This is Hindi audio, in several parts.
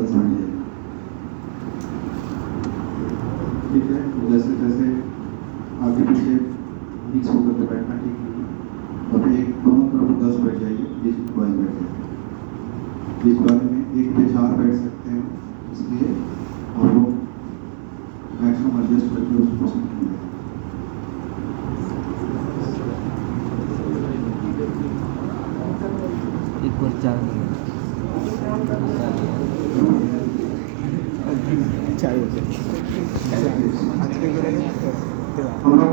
पल्स बढ़ जाएगी। ठीक है, जैसे जैसे आगे पीछे मिक्स होकर के बैठना ठीक नहीं है। और एक दोनों तरफ 10 बैठ जाइए, बीच में 22 बैठ जाइए। बीच वाले में एक पे 4 बैठ सकते हैं, इसलिए और वो मैक्सिमम एडजस्ट करके उसको सीखेंगे। एक और 4 हम लोग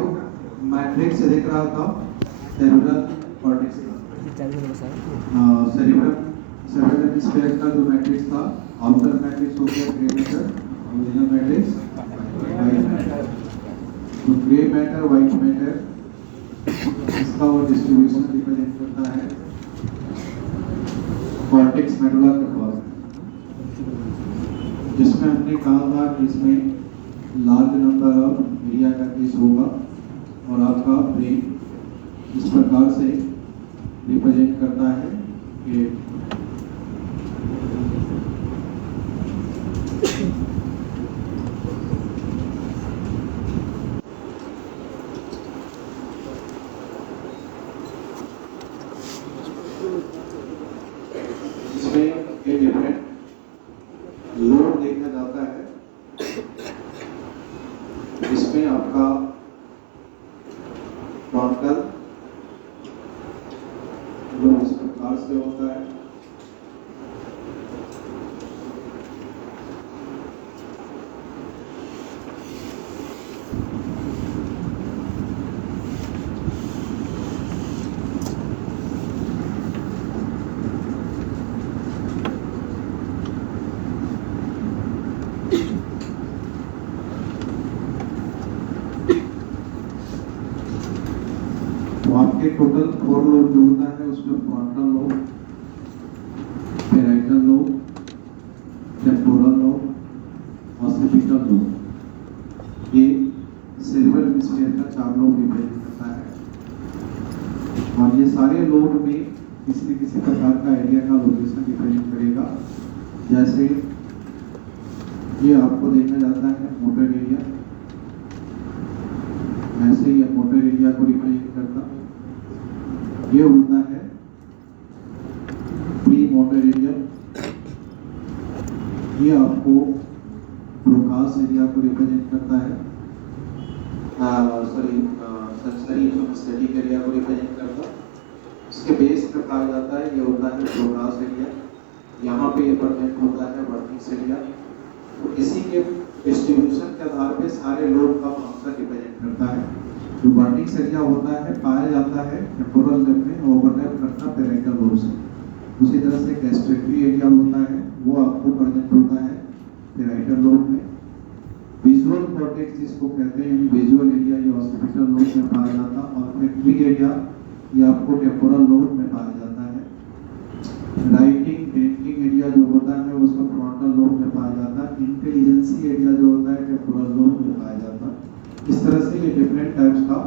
मैट्रिक्स से देख रहा था सेरेब्रल कॉर्टेक्स का सेरेब्रल स्फीयर का जो मैट्रिक्स था, आउटर मैट्रिक्स हो गया grey matter, original matrix white matter. तो ग्रे मैटर वाइट मैटर इसका वो डिस्ट्रीब्यूशन रिप्रेजेंट करता है कॉर्टेक्स मेडुला के पास, जिसमें हमने कहा था कि इसमें लार्ज नंबर ऑफ एरिया का केस होगा और आपका ब्रेन इस प्रकार से रिप्रेजेंट करता है कि इसमें ये डिफरेंट लोड देखा जाता है। इसमें आपका फ्रंटल लोड इस प्रकार से होता है, आपके टोटल 4 लोब जो होता है उसमें frontal lobe, parietal lobe, temporal lobe, occipital lobe, ये सेरेब्रल हेमिस्फीयर का 4 लोब रिप्रेजेंट करता है। और ये सारे लोब में किसी न किसी प्रकार का एरिया का लोकेशन रिप्रेजेंट करेगा। जैसे ये आपको देखा जाता है मोटर एरिया, ऐसे ही मोटर एरिया को रिप्रेजेंट करता। ये होता है प्री मोटर एरिया, ये आपको ब्रोकास एरिया को रिप्रेजेंट करता है, सेंसरी सोमैस्टेटिक एरिया को रिप्रेजेंट करता। इसके बेस पे कहा जाता है ये होता है ब्रोकास एरिया, यहाँ पे ये प्रेजेंट होता है वर्निस एरिया। तो इसी के डिस्ट्रीब्यूशन के आधार पे सारे लोब का फंक्शन रिप्रेजेंट करता है। जो वर्निस एरिया होता है पाया जाता है टेम्पोरल लोब में, ओवरलैप करता पैराइटल लोब से। उसी तरह से गैस्ट्रेटरी एरिया होता है वो आपको प्रेजेंट होता है पैराइटल लोब में। विजुअल कॉर्टेक्स जिसको कहते हैं, विजुअल एरिया ये ऑसिपिटल लोब में पाया जाता, और फैक्ट्री एरिया ये आपको टेम्पोरल लोब में पाया जाता है। राइटिंग ड्रिंकिंग एरिया जो होता है उसको फ्रंटल लोब में पाया जाता है। इंटेलिजेंसी एरिया जो होता है टेम्पोरल लोब में पाया जाता है। इस तरह से ये डिफरेंट टाइप्स का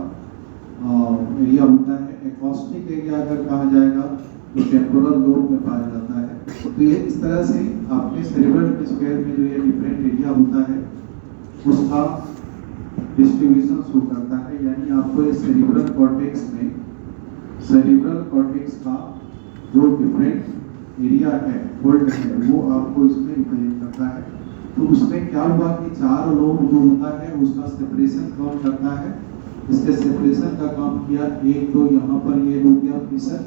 एरिया होता है। एकॉस्टिक एरिया अगर कहा जाएगा तो टेम्पोरल लोब में पाया जाता है। तो ये इस तरह से आपके सेरेब्रल हेमिस्फीयर में जो ये डिफरेंट एरिया होता है उसका डिस्ट्रीब्यूशन शो करता है। यानी आपको ये सेरेब्रल कॉर्टेक्स में सेरेब्रल कॉर्टेक्स का जो डिफरेंट एरिया है, फोल्ड है, वो आपको इसमें रिप्रेजेंट करता है। तो उसमें क्या हुआ कि 4 लोब जो होता है उसका सेपरेशन कौन करता है, इसके सेपरेशन का काम किया। एक तो यहाँ पर ये हो गया फिशर,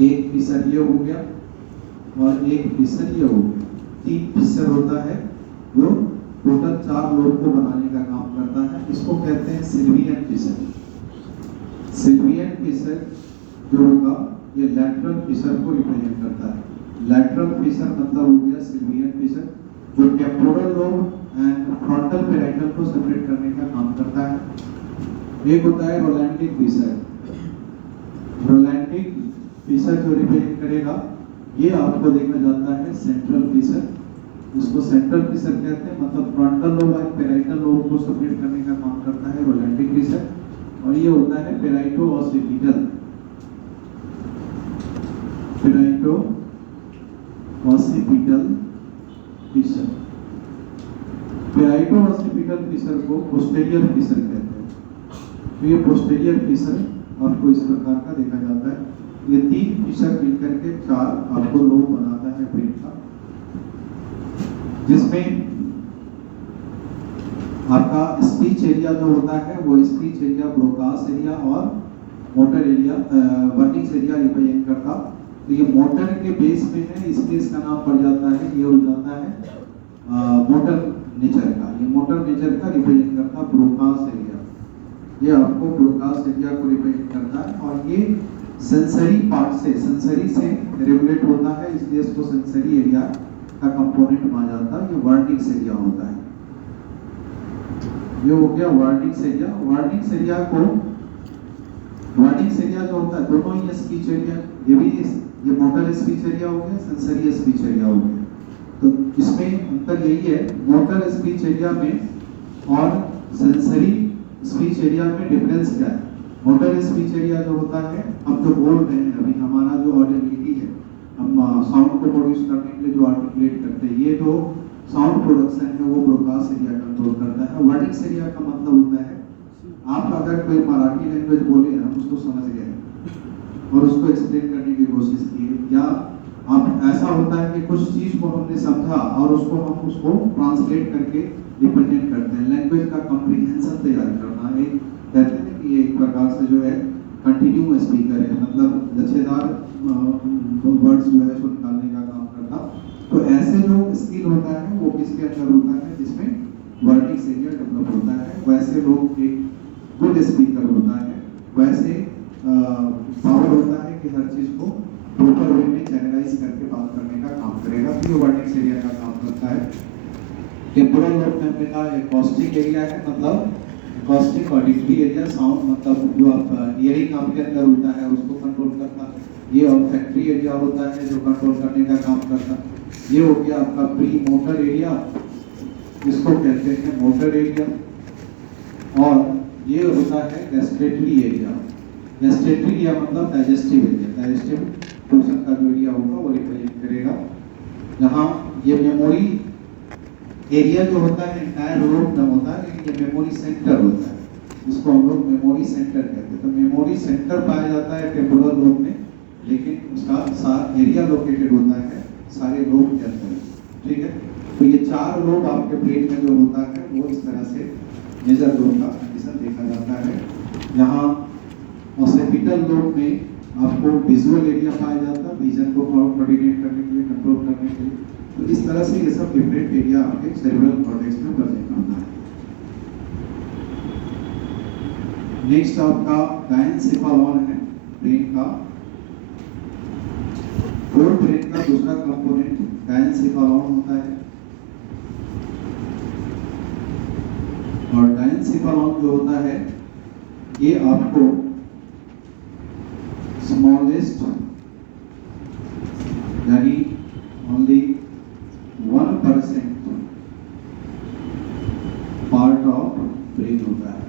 एक फिशर ये हो गया और एक फिशर ये हो गया। 3 फिशर होता है जो टोटल 4 लोब को बनाने का काम करता है। इसको कहते हैं सिल्वियन फिशर। सिल्वियन फिशर जो होगा ये लैटरल फिशर को रिप्रेजेंट करता है। लैटरल फिशर मतलब हो गया सिल्वियन फिशर, जो temporal lobe and frontal parietal को सेपरेट करने का काम करता है। एक होता है रोलैंडिक फिशर। रोलैंडिक फिशर जो रिप्रेजेंट करेगा ये आपको देखा जाता है सेंट्रल फिशर। इसको सेंट्रल फिशर कहते हैं, मतलब फ्रंटल लोब और पैराइटल लोब को सेपरेट करने का काम करता है रोलैंडिक फिशर। और ये होता है पेराइटो ऑसिपिटल। पेराइटो ऑसिपिटल फिशर को पोस्टेरियर फिशर कहते हैं। तो ये पोस्टेरियर फिशर आपको इस प्रकार का देखा जाता है। ये 3 फिशर मिलकर के 4 आपको लोब बनाता है ब्रेन का, जिसमें आपका स्पीच एरिया जो होता है वो स्पीच एरिया, ब्रोकास एरिया और motor area, Wernicke's area represent करता। तो ये मोटर के बेस में है, इसलिए इसका नाम पड़ जाता है, ये हो जाता है मोटर नेचर का। ये मोटर नेचर का रिप्रेजेंट करता ब्रोकास एरिया, ये आपको ब्रोकास एरिया को रिप्रेजेंट करता है। और ये सेंसरी पार्ट से, सेंसरी से रेगुलेट होता है, इसलिए इसको सेंसरी एरिया का कंपोनेंट माना जाता है। ये वर्निक्स एरिया होता है। ये हो गया वर्निक्स एरिया। वर्निक्स एरिया को, वर्निक्स एरिया जो होता है दोनों ही स्पीच एरिया, ये मोटर स्पीच एरिया हो गया, सेंसरी स्पीच एरिया हो गया। तो इसमें अंतर यही है, मोटर स्पीच एरिया में और सेंसरी स्पीच एरिया में डिफरेंस क्या है। मोटर स्पीच एरिया जो होता है, हम जो बोल रहे हैं अभी, हमारा जो ऑडिबिलिटी है, हम साउंड को प्रोड्यूस करने के लिए जो आर्टिकुलेट करते हैं, ये जो साउंड प्रोडक्शन है वो ब्रोकास एरिया कंट्रोल करता है। वर्निक्स एरिया का मतलब होता है, आप अगर कोई मराठी लैंग्वेज बोले, हम उसको समझ गए और उसको एक्सप्लेन करने की कोशिश की, या आप ऐसा होता है कि कुछ चीज को हमने समझा और हम उसको ट्रांसलेट करके रिप्रेजेंट करते हैं। लैंग्वेज का कॉम्प्रिहेंशन तैयार करना, एक कहते हैं कि ये एक प्रकार से जो है कंटिन्यू स्पीकर है, मतलब लचेदार वर्ड्स जो है उसको निकालने का काम करता। तो ऐसे जो स्किल होता है वो किसके अंदर होता है, जिसमें वर्निक्स एरिया डेवलप होता है, वैसे लोग एक गुड स्पीकर होता है। वैसे पावर होता है कि हर चीज को प्रॉपर वे में चैनलाइज करके बात करने का काम करेगा। तो ये वर्निक्स एरिया का काम करता है। टेम्पोरल लोब में का एकॉस्टिक एरिया है, मतलब एकॉस्टिक ऑडिटरी एरिया, साउंड मतलब जो आप हियरिंग आपके अंदर होता है उसको कंट्रोल करता है। ये ऑल्फैक्टरी एरिया होता है जो कंट्रोल करने का काम करता है। ये हो गया आपका प्री मोटर एरिया, इसको कहते हैं मोटर एरिया। और ये होता है गैस्ट्रेटरी एरिया। गैस्ट्रेटरी एरिया मतलब डाइजेस्टिव एरिया, डाइजेस्टिव पोर्शन का जो एरिया होगा वो रिप्रेजेंट करेगा। यहाँ ये मेमोरी एरिया जो होता है एंटायर लोब में होता है, लेकिन ये मेमोरी सेंटर होता है, इसको हम लोग मेमोरी सेंटर कहते हैं। तो मेमोरी सेंटर पाया जाता है टेम्पोरल लोब में, लेकिन उसका एरिया लोकेटेड होता है सारे लोब के अंदर, ठीक है। तो ये 4 लोब आपके ब्रेन में जो होता है वो इस तरह से मेजर लोब का कंडीशन देखा जाता है। यहाँ ऑसिपिटल लोब में आपको विजुअल एरिया पाया जाता है, विजन को कोऑर्डिनेट करने के लिए, कंट्रोल करने के लिए। तो इस तरह से ये सब डिफरेंट एरिया आपके सेरेब्रल कॉर्टेक्स में प्रेजेंट होता है। नेक्स्ट आपका डायनसेफालॉन है, ब्रेन का फोर ब्रेन का दूसरा कंपोनेंट डायनसेफालॉन होता है। और डायनसेफालॉन जो होता है ये आपको स्मॉलेस्ट यानी ओनली 1% पार्ट ऑफ ब्रेन होता है।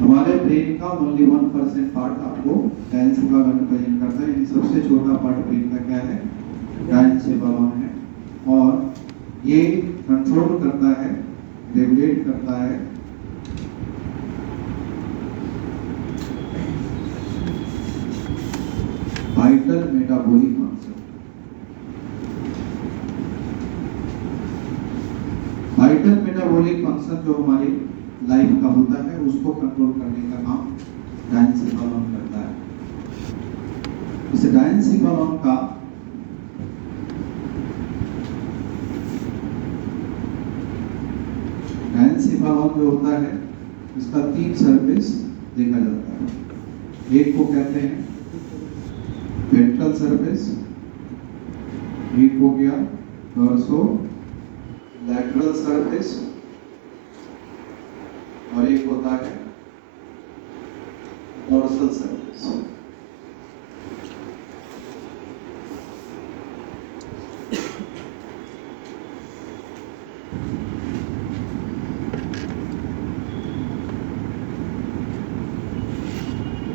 हमारे ब्रेन का ओनली 1% पार्ट आपको डायनसेफालॉन रिप्रेजेंट करता है। यानी सबसे छोटा पार्ट ब्रेन का क्या है, डायनसेफालॉन है। और ये कंट्रोल करता है, रेगुलेट करता है vital metabolic function. Vital metabolic function जो हमारी लाइफ का होता है उसको कंट्रोल करने का काम डायनसेफालॉन करता है। इस डायनसेफालॉन का डायनसेफालॉन जो होता है इसका 3 सरफेस देखा जाता है। एक को कहते हैं वेंट्रल सरफेस, एक हो गया डोर्सो लैटरल सरफेस, और एक होता है डोर्सल सरफेस।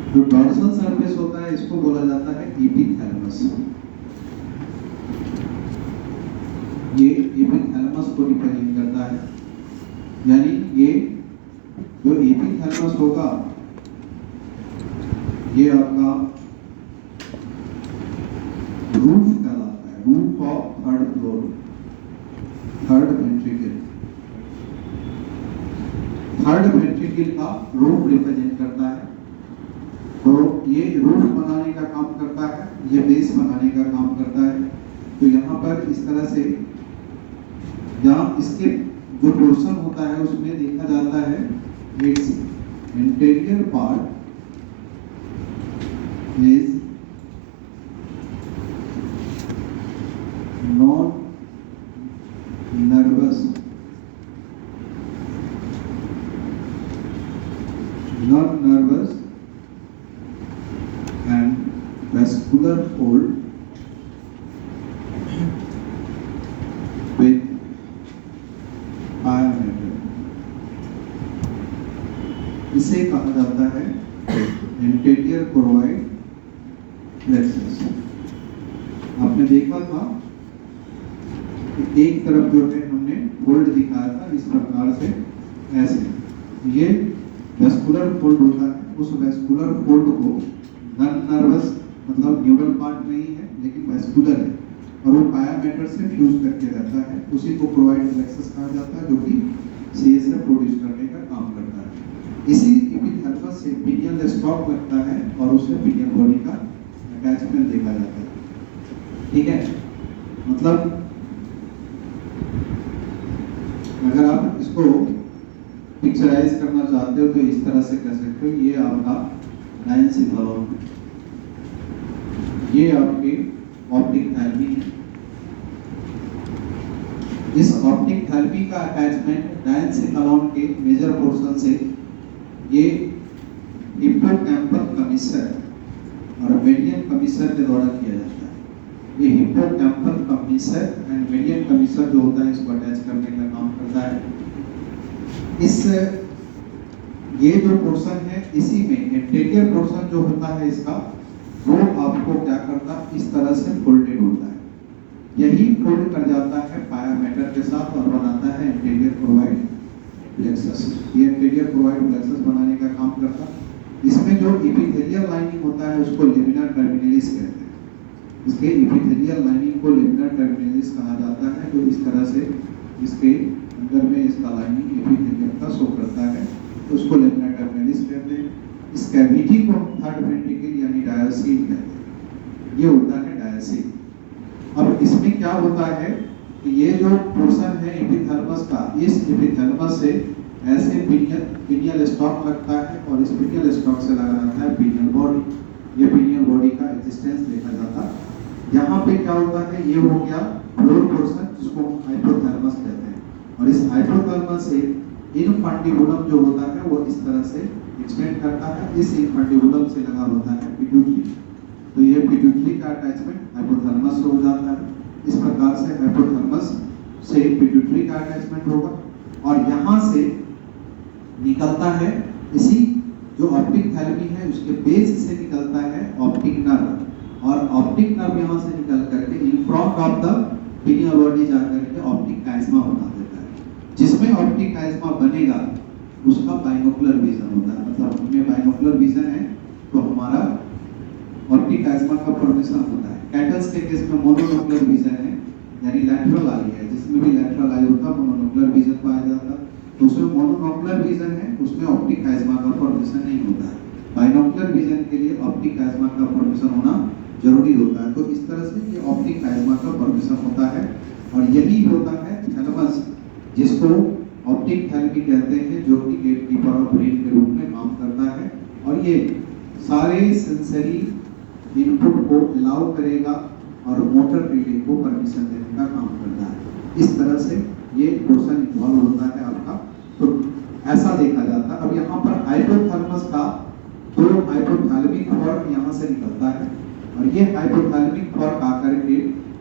जो डोर्सल सरफेस होता है इसको बोला जाता है एपिथैलेमस। ये एपिथैलेमस को रिप्रेजेंट करता है। यानी ये जो एपिथैलेमस होगा ये आपका रूफ कहलाता है, roof of third floor, third ventricle. Third ventricle का रूफ रिप्रेजेंट करता है। तो ये रूफ बनाने का काम करता है, ये बेस बनाने का काम करता है। तो यहाँ पर इस तरह से जहाँ इसके जो पोर्शन होता है उसमें देखा जाता है it's interior part is non nervous, non nervous and vascular fold with pia mater। इसे कहा जाता है anterior choroid plexus। आपने देखा था कि एक तरफ जो है हमने फोल्ड दिखाया था इस प्रकार से, ऐसे ये वेस्कुलर फोल्ड होता है। उस वेस्कुलर फोल्ड को नॉन नर्वस मतलब न्यूरल पार्ट नहीं है लेकिन वेस्कुलर है और वो पाया मैटर से फ्यूज करके रहता है, उसी को क्रोइड प्लेक्सस कहा जाता है, जो कि सीएसएफ प्रोड्यूस करने का काम करता है। इसी एपिथैलेमस से पिनियल स्टॉक लगता है और उससे पिनियल बॉडी का अटैचमेंट देखा जाता है। ठीक है, मतलब अगर आप इसको पिक्चराइज करना चाहते हो तो इस तरह से कर सकते हो। ये आपका डायनसिफालॉन, ये आपके ऑप्टिक थैलेमी है। इस ऑप्टिक थैलेमी का अटैचमेंट डायनसिफालॉन के मेजर पोर्शन से ये हिप्पोकैम्पल कमिसर और मेडियन कमिसर के द्वारा किया जाता है। ये हिप्पोकैम्पल कमिसर एंड मेडियन कमिसर जो होता है इसको अटैच करने का काम करता है। इस ये जो पोर्शन है इसी में इंटीरियर पोर्शन जो होता है इसका वो आपको क्या करता है, इस तरह से फोल्डेड होता है। यही फोल्ड कर जाता है पाया मैटर के साथ और बनाता है इंटीरियर क्रोइड प्लेक्सस। ये इंटीरियर क्रोइड प्लेक्सस बनाने का काम करता है। इसमें जो एपिथेलियल लाइनिंग होता है उसको लेमिना टर्मिनलिस कहते हैं। इसके एपिथेलियल लाइनिंग को लेमिना टर्मिनलिस कहा जाता है। जो इस तरह से इसके अंदर में इसका लाइनिंग एपिथेलियम का शो करता है, उसको लेमिना टर्मिनलिस कहते हैं। इस कैविटी को थर्ड वेंट्रिकल यानी डायोसिन कहते हैं। ये होता है डायोसिन। अब इसमें क्या होता है कि ये जो पोर्शन है एपिथैलेमस का, इस एपिथैलेमस से ऐसे पिनियल स्टॉक लगता है और इस पिनियल स्टॉक से लगा रहता है पिनियल बॉडी। ये पिनियल बॉडी का एग्जिस्टेंस देखा जाता है। यहाँ पे क्या होता है, ये हो गया फ्लोर पोर्शन जिसको हाइपोथैलेमस कहते हैं, और इस हाइपोथैलेमस से इनफंडिबुलम जो होता है वो इस तरह से एक्सटेंड करता है। इस इनफंडिबुलम से लगा होता है पिट्यूटरी। तो ये पिट्यूटरी का अटैचमेंट हाइपोथैलेमस से हो जाता है। इस प्रकार से हाइपोथैलेमस से पिट्यूटरी का अटैचमेंट होगा और यहाँ से निकलता है इसी जो ऑप्टिक थैलेमी है उसके बेस से निकलता है ऑप्टिक नर्व, और ऑप्टिक नर्व यहाँ से निकल करके in front of the pineal body जाकर के ऑप्टिक काइस्मा बना देता है। जिसमें ऑप्टिक काइस्मा बनेगा उसका बाइनोकुलर विजन होता है। मतलब हमें बाइनोकुलर विजन है तो हमारा ऑप्टिक काइस्मा का फॉर्मेशन होता है। कैटल्स के केस में मोनोनोकुलर विजन है, यानी लैटरल आई है। जिसमें भी लैटरल आई होता है मोनोनोकुलर विजन पाया जाता है। तो उसमें मोनोनोकुलर विजन है, उसमें ऑप्टिक काइस्मा का फॉर्मेशन नहीं होता है। बाइनोकुलर विजन के लिए ऑप्टिक काइस्मा का फॉर्मेशन होना जरूरी होता है। तो इस तरह से ये ऑप्टिक काइस्मा का फॉर्मेशन होता है और यही होता है थैलेमस, जिसको ऑप्टिक थैलेमी कहते हैं, जो कि गेटकीपर ऑफ ब्रेन के रूप में काम करता है और ये सारे सेंसरी इनपुट को अलाउ करेगा और मोटर रीडिंग को परमिशन देने का काम करता है। इस तरह से ये पोर्शन इन्वॉल्व होता है आपका। तो ऐसा देखा जाता है। अब यहाँ पर हाइपोथैलेमस का दो हाइपोथैलेमिक फॉर्क यहाँ से निकलता है और ये हाइपोथैलेमिक फॉर्क आकर के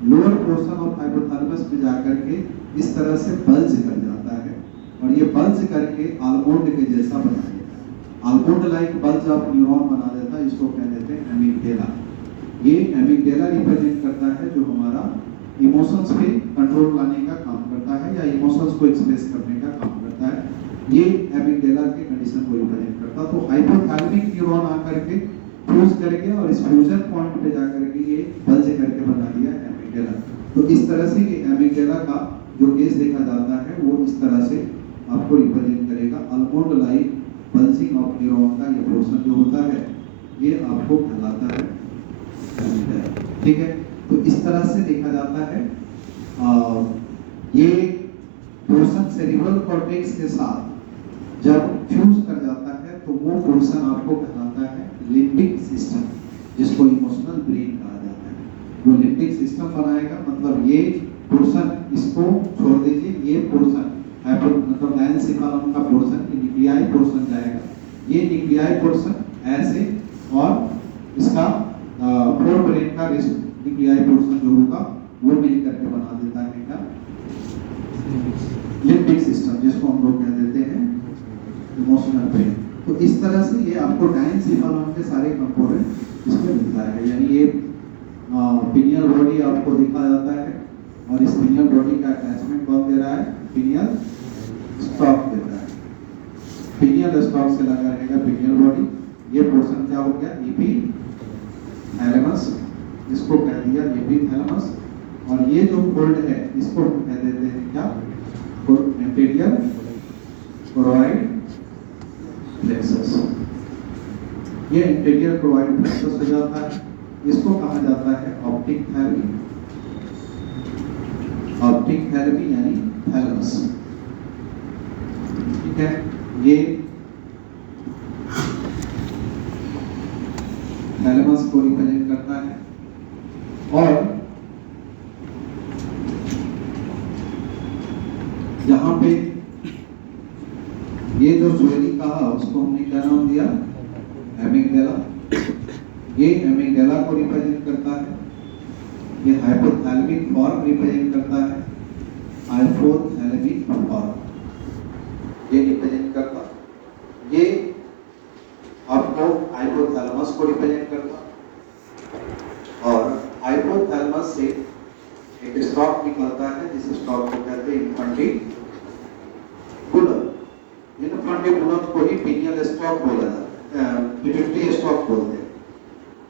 लोअर पोर्शन ऑफ हाइपोथैलेमस में जाकर के इस तरह से बल्ज कर जाता है और ये बल्ज करके आलमोंड के जैसा बना देता है। Almond like bulge of neuron बना देता है। इसको क्या कहते हैं, एमिगडेला। ये एमिगडेला रिप्रेजेंट करता है जो हमारा इमोशंस पे कंट्रोल लाने का काम करता है या इमोशंस को एक्सप्रेस करने का काम करता है। जाता है, ये एमिगडाला की कंडीशन को रिप्रेजेंट करता है। तो हाइपोथैलेमिक न्यूरॉन आकर के फ्यूज करके और इस फ्यूजन पॉइंट पे जाकर के ये बल्ज करके बना दिया एमिगडाला। तो इस तरह से ये एमिगडाला का जो केस देखा जाता है वो इस तरह से आपको रिप्रेजेंट करेगा। Almond like bulging of neuron का ये पोर्शन जो होता है ये आपको कहलाता है एमिगडाला। ठीक है, तो इस तरह से देखा जाता है। ये पोर्शन सेरिब्रल कॉर्टेक्स के साथ जब फ्यूज कर जाता है तो वो पोर्शन आपको कहलाता है लिम्बिक सिस्टम, जिसको इमोशनल ब्रेन कहा जाता है। वो लिम्बिक सिस्टम बनाएगा, मतलब ये पोर्शन, इसको छोड़ दीजिए, ये पोर्शन मतलब एनसेफेलम का पोर्शन न्यूक्लियाई पोर्शन जाएगा। ये न्यूक्लियाई पोर्शन ऐसे और इसका फोर ब्रेन का न्यूक्लियाई पोर्शन जो होगा वो मिल करके बना देता है क्या लिम्बिक सिस्टम, जिसको हम लोग कह देते हैं इमोशनल ब्रेन। तो इस तरह से ये आपको डायनसेफेलम के सारे कंपोनेंट इसमें मिलता है। यानी ये पिनियल बॉडी आपको दिखा जाता है और इस पिनियल बॉडी का अटैचमेंट कौन दे रहा है? पिनियल स्टॉक देता है। पिनियल स्टॉक से लगा रहेगा पिनियल बॉडी। ये पोर्शन क्या हो गया? एपिथैलेमस, इसको कह दिया एपिथैलेमस। और ये जो फोल्ड है इसको हम कह देते हैं क्या? Anterior choroid plexus. ये एंटीरियर कोरोइड प्लेक्सस हो जाता है। इसको कहा जाता है ऑप्टिक थैलेमी। ऑप्टिक थैलेमी यानी थैलेमस। ठीक है, ये थैलेमस को रिप्रेजेंट करता है। और यहाँ पे ये जो स्वेलिंग कहा उसको हमने क्या नाम दिया? एमिगडाला। ये एमिगडाला को रिप्रेजेंट करता है। ये हाइपोथैलेमिक फॉर्म रिप्रेजेंट करता है, हाइपोथैलेमिक फॉर्म ये रिप्रेजेंट करता। ये आपको हाइपोथैलेमस को रिप्रेजेंट करता। और हाइपोथैलेमस से एक स्टॉक निकलता है, जिस स्टॉक को कहते हैं इन्फंटिबुलम। इन्फंटिबुलम को ही पिनियल स्टॉक बोला जाता है, पिट्यूटरी स्टॉक बोलते हैं।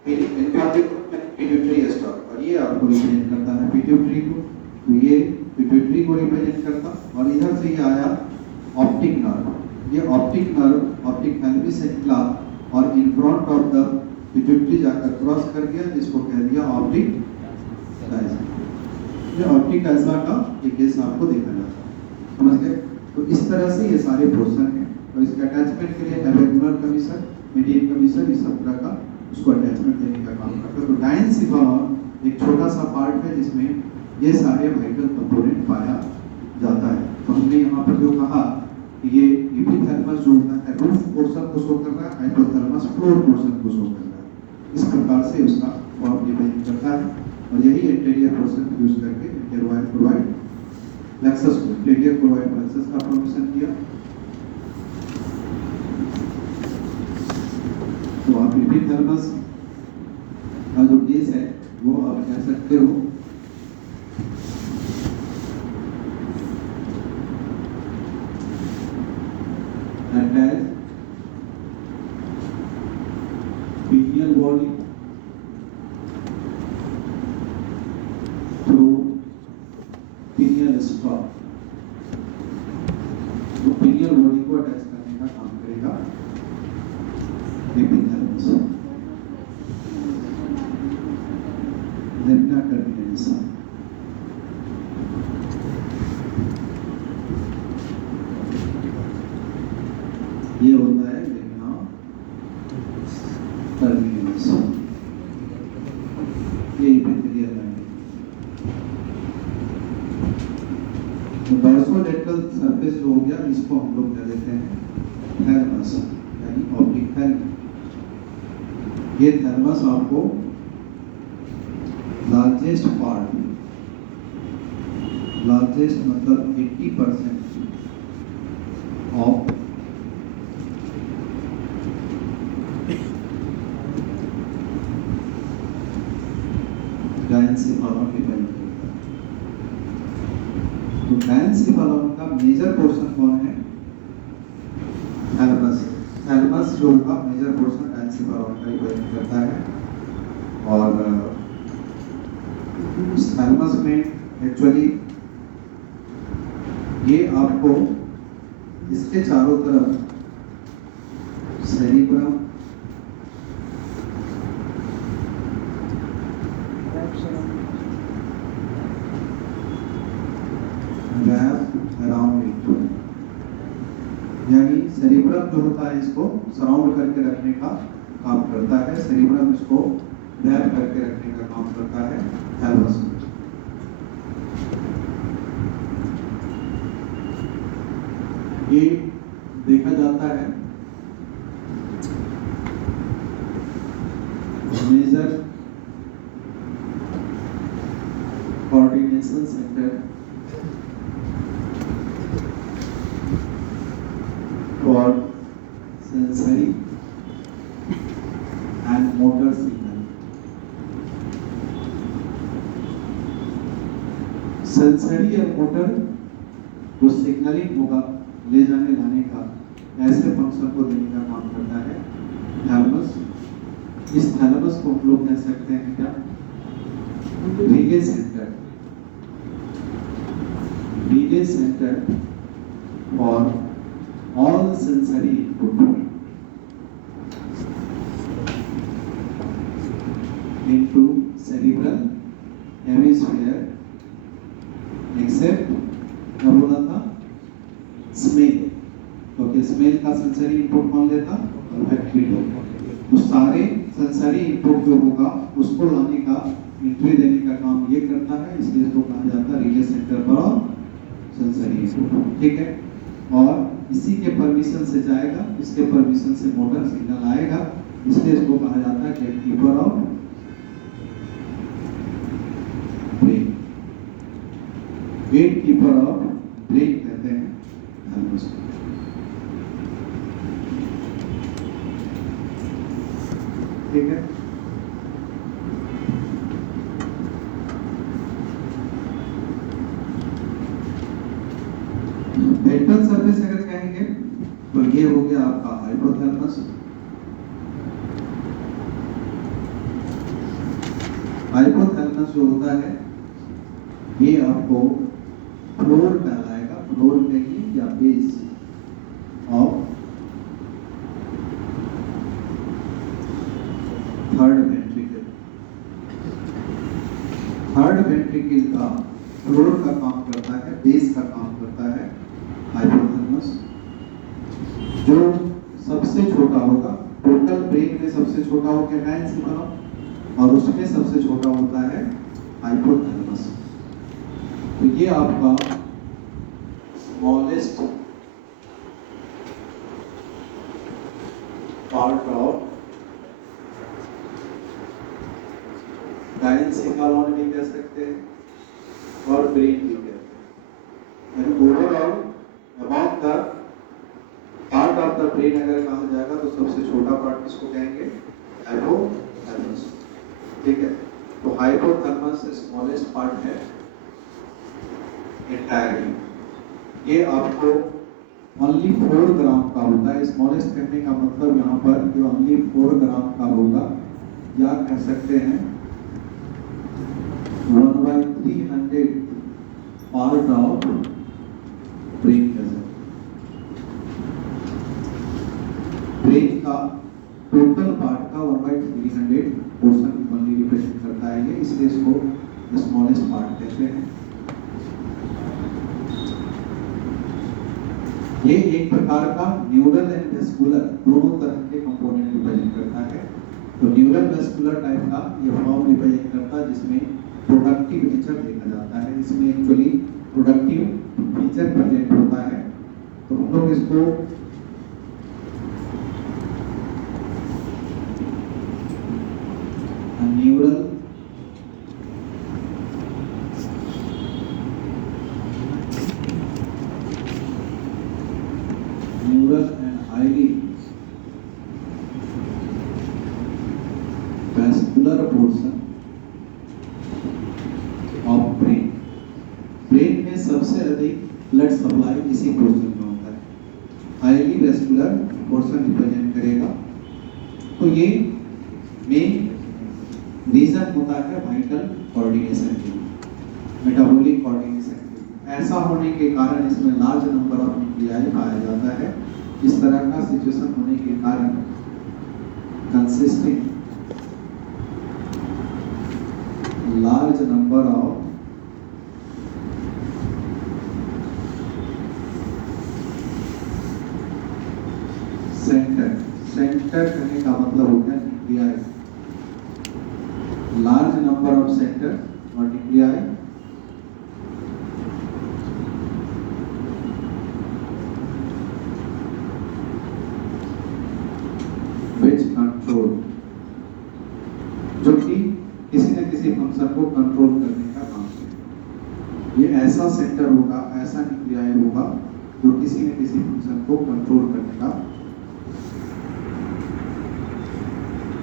इन्फंटिबुलम पिट्यूटरी स्टॉक, और ये आपको रिप्रेजेंट करता है पिट्यूटरी को। तो ये पिट्यूटरी को रिप्रेजेंट करता। और इधर से ये आया ऑप्टिक नर्व। ये ऑप्टिक नर्व ऑप्टिक थैलेमस से निकला और in front of the pituitary जाकर क्रॉस कर गया, जिसको कह दिया ऑप्टिक डायजा। ये ऑप्टिक डायजा का एक केस आपको देखा जाता है, समझ गए? तो इस तरह से ये सारे पोर्शन हैं। और इसके अटैचमेंट के लिए एवेक्युलर कमीशन, मीडियन कमीशन, इस सब तरह का उसको अटैचमेंट देने का काम करता है। तो डायनसेफेलम एक छोटा सा पार्ट है जिसमें ये सारे वाइटल कंपोनेंट पाया जाता है। तो हमने यहाँ पर जो कहा कि ये एपिथैलेमस जो होता है रूफ पोर्शन को शो कर रहा है, हाइपोथैलेमस फ्लोर पोर्शन को शो कर रहा है। इस प्रकार से उसका फॉर्म रिप्रेजेंट करता है। और यही एंटीरियर पोर्शन यूज करके इंटरवाइड प्रोवाइड प्लेक्सस को इंटीरियर प्रोवाइड प्लेक्सस का फॉर्मेशन किया। तो आप एपिथैलेमस का जो केस है वो आप कह सकते हो attach pineal body through pineal stalk। तो पिनियल बॉडी को अटैच करने का काम करेगा एपिथैलेमस। लेमिना टर्मिनस ये होता है लेमिना टर्मिनस। ये एपिथेलियल लाइन। तो डॉर्सोलेटरल सरफेस जो हो गया इसको हम लोग कह देते हैं थैलेमस यानी ऑप्टिक थैलेमस। ये थैलेमस आपको लार्जेस्ट पार्ट, लार्जेस्ट मतलब 80% ऑफ डायनसेफेलम रिप्रेजेंट करता है। तो डायनसेफेलम का मेजर पोर्शन कौन है? जो होगा मेजर पोर्शन डायंसिफेरॉन का रिप्रेजेंट करता है। और इस थैलेमस में एक्चुअली ये आपको इसके चारों तरफ सेरिब्रम, अराउंड इट, यानी सेरिब्रम जो होता है इसको सराउंड करके रखने का काम करता है, सेरिब्रम इसको रैप करके रखने का काम करता है थैलेमस में। ये देखा जाता है major coordination centre for sensory and motor signal. Sensory और मोटर जो सिग्नलिंग होगा ले जाने लाने का, ऐसे फंक्शन को देने का काम करता है थैलेमस। इस थैलेमस को हम लोग कह सकते हैं क्या, relay centre, relay centre for all sensory input into cerebral hemisphere except क्या बोला था, स्मेल, क्योंकि स्मेल का सेंसरी इनपुट कौन लेता, ऑल्फैक्टरी। तो सारे सेंसरी इनपुट जो होगा उसको लाने का, एंट्री देने का काम ये करता है, इसलिए इसको कहा जाता है relay centre for sensory input. ठीक है, और इसी के परमिशन से जाएगा, इसके परमिशन से मोटर सिग्नल आएगा, इसलिए इसको कहा जाता है gate keeper of brain. Gate keeper of brain कहते हैं थैलेमस को। ठीक है, वेंट्रल सरफेस अगर कहेंगे तो ये हो गया आपका हाइपोथैलेमस। हाइपोथैलेमस जो होता है ये आपको फ्लोर कहलाएगा, फ्लोर कहिए या base of third ventricle. Third ventricle का फ्लोर का काम करता है, बेस का काम करता है हाइपोथैलेमस। जो सबसे छोटा होगा, टोटल ब्रेन में सबसे छोटा हो क्या डायंसिफेरॉन, और उसमें सबसे छोटा होता है हाइपोथैलेमस। तो ये आपका स्मॉलेस्ट पार्ट ऑफ डायंसिफेरॉन भी कह सकते हैं और ब्रेन भी कहते हैं। यानी overall about the part of the brain अगर कहा जाएगा तो सबसे छोटा पार्ट किसको कहेंगे, हाइपोथैलेमस। ठीक है, तो हाइपोथैलेमस स्मॉलेस्ट पार्ट है एंटायरली। ये आपको ओनली 4 ग्राम का होता है। स्मॉलेस्ट कहने का मतलब यहाँ पर कि ओनली 4 ग्राम का होगा, या कह सकते हैं 1/300 पार्ट ऑफ ब्रेन कह सकते हैं। ब्रेन का टोटल पार्ट का 1/300 पोर्शन ओनली रिप्रेजेंट करता है ये, इसलिए इसको स्मॉलेस्ट पार्ट कहते हैं। ये एक प्रकार का न्यूरल एंड वेस्कुलर दोनों तरह के कंपोनेंट रिप्रेजेंट करता है। तो न्यूरल वेस्कुलर टाइप का ये फॉर्म रिप्रेजेंट करता है जिसमें प्रोडक्टिव नेचर देखा जाता है, इसमें एक्चुअली प्रोडक्टिव फीचर प्रेजेंट होता है। तो हम लोग इसको neural and highly vascular portion of brain. Brain में सबसे अधिक ब्लड सप्लाई इसी पोर्शन में होता है, highly vascular muscular portion represent करेगा। तो ये मेन रीजन होता है वाइटल कोऑर्डिनेशन के लिए, मेटाबॉलिक कोऑर्डिनेशन के लिए। ऐसा होने के कारण इसमें लार्ज नंबर ऑफ न्यूक्लियाई पाया जाता है। इस तरह का सिचुएशन होने के कारण consisting large number of centre कहने का मतलब हो गया nuclei, large number of centre और न्यूक्लियाई विच कंट्रोल, जो कि किसी न किसी फंक्शन को कंट्रोल करने का काम करेगा। ये ऐसा सेंटर होगा, ऐसा न्यूक्लियाई होगा जो किसी न किसी फंक्शन को कंट्रोल करने का।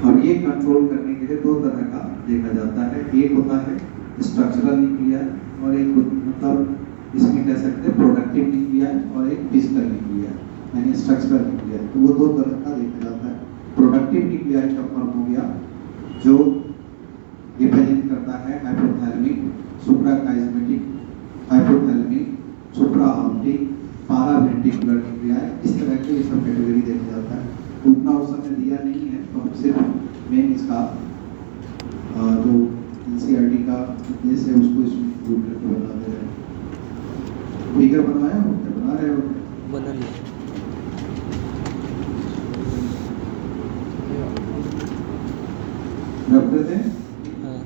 अब ये कंट्रोल करने के लिए दो तरह का देखा जाता है, एक होता है स्ट्रक्चरल न्यूक्लियाई और एक मतलब इसमें कह सकते हैं प्रोडक्टिव न्यूक्लियाई और एक फिजिकल न्यूक्लियाई, यानी स्ट्रक्चरल न्यूक्लियाई। तो वो दो तरह का देखा जाता है। प्रोडक्टिव न्यूक्लियाई का फॉर्म हो गया जो रिप्रेजेंट करता है हाइपोथैलेमिक, सुप्राकाइस्मेटिक, हाइपोथैलेमिक, सुप्राऑप्टिक, पारावेंट्रिकुलर न्यूक्लियाई। इस तरह के सब कैटेगरी देखा जाता है। उतना उस समय दिया नहीं है, तो हम सिर्फ मेन इसका जो एनसीईआरटी का उद्देश्य है उसको इसमें इंक्लूड करके बता दे रहे हैं। फिगर बनवाया हो क्या, बना रहे हो? बना लिया। रख देते हैं। हाँ।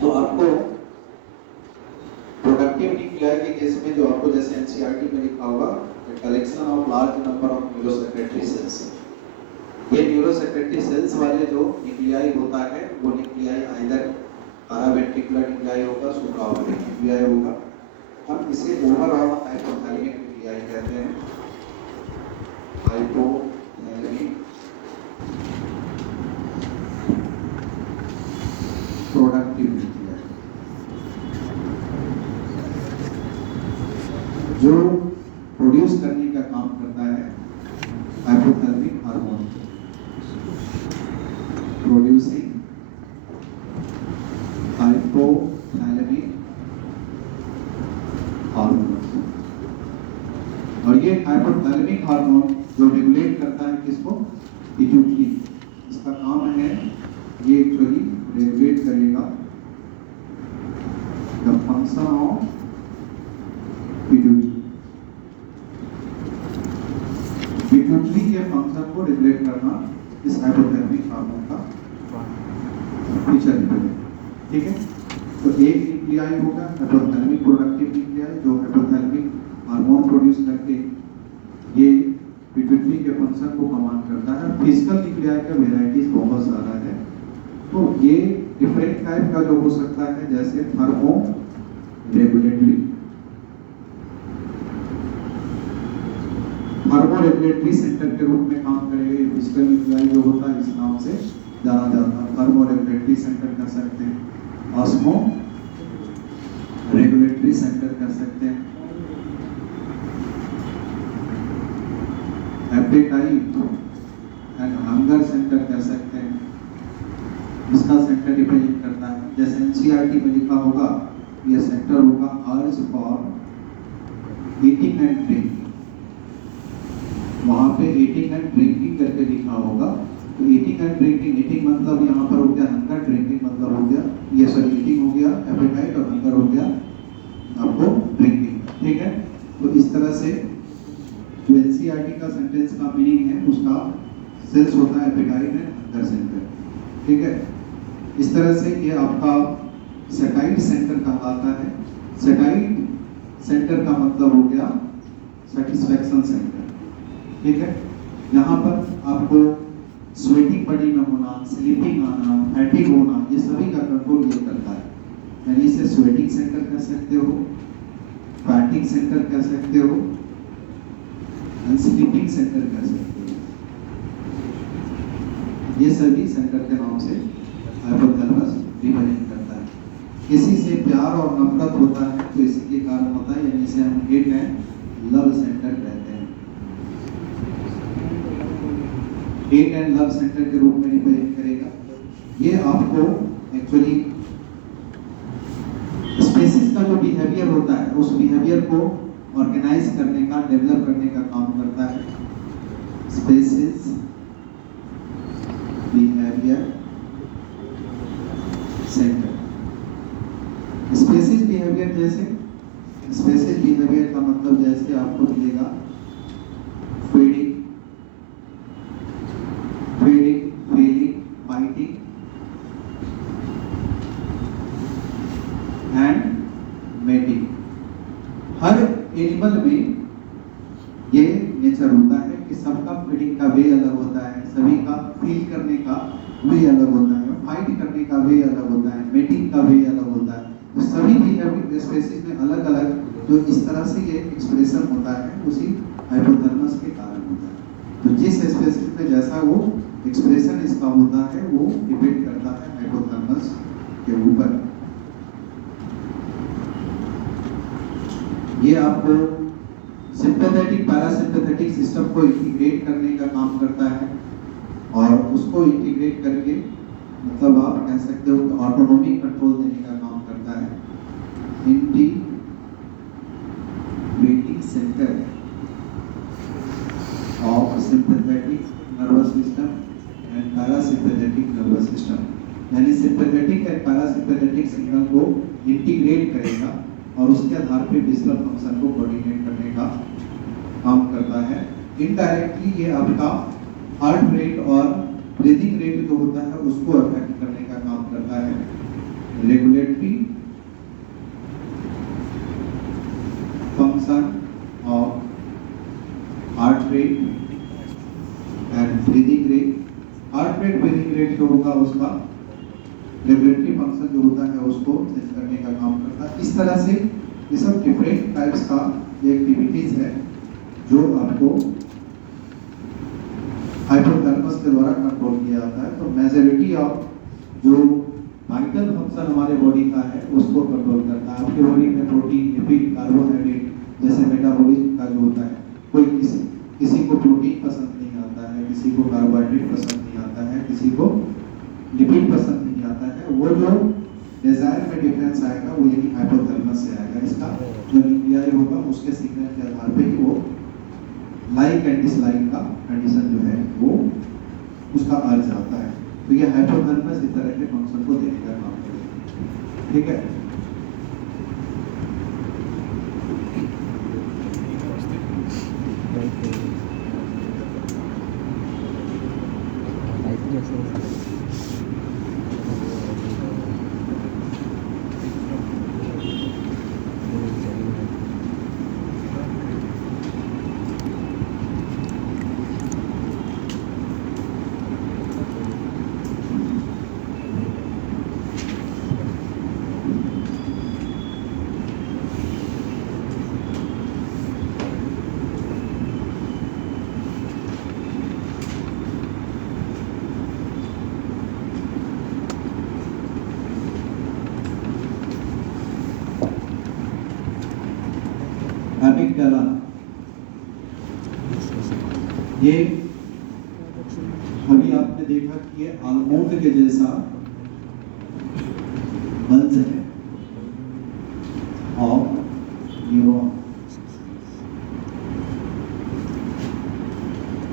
तो आपको प्रोडक्टिव न्यूक्लियाई के केस में जो आपको जैसे एनसीईआरटी में लिखा होगा collection of large number of neurosecretory cells, ये न्यूरोसेक्रेटरी सेल्स वाले जो न्यूक्लियाई होता है वो न्यूक्लियाई आइदर पारावेंट्रिकुलर न्यूक्लियाई होगा, सुप्राऑप्टिक न्यूक्लियाई होगा। हम इसे ओवरऑल हाइपोथैलेमिक न्यूक्लियाई कहते हैं। हाइपोथैलेमिक प्रोडक्टिव न्यूक्लियाई जो प्रोड्यूस करने का काम करता है hypothalamic hormone, producing hypothalamic hormone. और ये हाइपोथैलेमिक हार्मोन जो रेगुलेट करता है किसको? पिट्यूटरी। इसका काम है ये एक्चुअली रेगुलेट करेगा the function of pituitary. Pituitary के फंक्शन को रेगुलेट करना इस हाइपोथैलेमिक हार्मोन का फीचर है। ठीक है, तो एक न्यूक्लियाई होगा हाइपोथैलेमिक प्रोडक्टिव न्यूक्लियाई जो हाइपोथैलेमिक हार्मोन प्रोड्यूस करके ये पिट्यूटरी के फंक्शन को कमांड करता है। फिजिकल न्यूक्लियाई का वेराइटीज बहुत सारा है, तो ये डिफरेंट टाइप का जो हो सकता है, जैसे थर्मो रेगुलेटरी सेंटर के रूप में काम करेगा। फिजिकल इम्प्लाई जो होता है इस नाम से जाना जाता है, थर्मो रेगुलेटरी सेंटर कर सकते हैं, ऑस्मो रेगुलेटरी सेंटर कर सकते हैं, एपेटाइट एंड हंगर सेंटर कर सकते हैं। इसका सेंटर रिप्रेजेंट करता है, जैसे एनसीईआरटी में लिखा होगा, ये सेंटर होगा urge for eating and drinking. वहां पे ईटिंग एंड ड्रिंकिंग करके लिखा होगा। तो ईटिंग एंड ड्रिंकिंग, ईटिंग मतलब यहाँ पर हो गया हंगर, ड्रिंकिंग मतलब हो गया, ये सॉरी ईटिंग हो गया एपेटाइट और हंगर हो गया आपको ड्रिंकिंग, ठीक है। तो इस तरह से जो एनसीईआरटी का सेंटेंस का मीनिंग है उसका सेंस होता है एपेटाइट एंड हंगर सेंटर, ठीक है। इस तरह से ये आपका सेटाइट सेंटर कहलाता है। सेटाइट सेंटर का मतलब हो गया सेटिस्फैक्शन सेंटर, ठीक है। यहाँ पर आपको स्वेटिंग बॉडी में होना, स्लीपिंग आना, फैटिग होना, ये सभी का कंट्रोल ये करता है। यानी इसे स्वेटिंग सेंटर कह सकते हो, फैटिग सेंटर कह सकते हो, एंड स्लीपिंग सेंटर कह सकते हो। ये सभी सेंटर के नाम से हाइपोथैलेमस रिप्रेजेंट करता है। किसी से प्यार और नफरत होता है तो इसी के कारण होता है, यानी इसे हम हेट एंड लव सेंटर कहते हैं। हेट एंड लव सेंटर के रूप में रिप्रेजेंट करेगा। ये आपको एक्चुअली स्पेसिस का जो बिहेवियर होता है उस बिहेवियर को ऑर्गेनाइज करने का, डेवलप करने का काम करता है। Species behaviour centre. Species behaviour, जैसे स्पेसिस बिहेवियर का मतलब जैसे आपको मिलेगा feeding, feeling, biting and mating. हर एनिमल में ये नेचर होता है कि सबका फीडिंग का वे अलग होता है, सभी का फील करने का वे अलग होता है, फाइट करने का वे अलग होता है, मेटिंग का वे अलग होता है। तो सभी बिहेवियर स्पेसीज में अलग अलग जो इस तरह से ये एक्सप्रेशन होता है उसी हाइपोथैलेमस के कारण होता है। तो जिस स्पेसीज में जैसा वो एक्सप्रेशन इसका होता है वो डिपेंड करता है हाइपोथैलेमस के ऊपर। ये आपको सिंपैथेटिक पैरासिम्पैथेटिक सिस्टम को इंटीग्रेट करने का काम करता है, और उसको इंटीग्रेट करके मतलब आप कह सकते हो कि ऑटोनॉमी कंट्रोल देने का काम करता है। Integrating centre of sympathetic nervous system and parasympathetic nervous system, यानी सिंपैथेटिक एंड पैरासिम्पैथेटिक सिग्नल को इंटीग्रेट करेगा और उसके आधार पे विसरल फंक्शन को कोऑर्डिनेट करने का काम करता है। इनडायरेक्टली ये आपका हार्ट रेट और ब्रीदिंग रेट जो होता है उसको अफेक्ट करने का काम करता है। Regulatory function of heart rate and breathing rate. Heart rate, breathing rate जो होगा उसका रेगुलेटरी फंक्शन जो होता है उसको सेट करने का काम करता है। इस तरह से ये सब डिफरेंट टाइप्स का एक्टिविटीज है जो आपको हाइपोथैलेमस के द्वारा कंट्रोल किया जाता है। तो मेजॉरिटी ऑफ जो वाइटल फंक्शन हमारे बॉडी का है उसको कंट्रोल करता है। आपके बॉडी में प्रोटीन, लिपिड, कार्बोहाइड्रेट जैसे मेटाबॉलिज्म का जो होता है, कोई किसी को प्रोटीन पसंद नहीं आता है, किसी को कार्बोहाइड्रेट पसंद नहीं आता है, किसी को लिपिड पसंद नहीं आता है। वो जो डिजायर में डिफरेंस आएगा वो यही हाइपोथैलेमस से आएगा। इसका जो न्यूक्लियाई होगा उसके सिग्नल के आधार पे ही वो लाइक एंड डिसलाइक का कंडीशन जो है वो उसका अर्ज आता है। तो ये हाइपोथैलेमस इस तरह के फंक्शन को देने का काम करेगा, ठीक है। एमिगडाला, ये अभी आपने देखा कि ये आलमंड के जैसा बल्ज है और neuron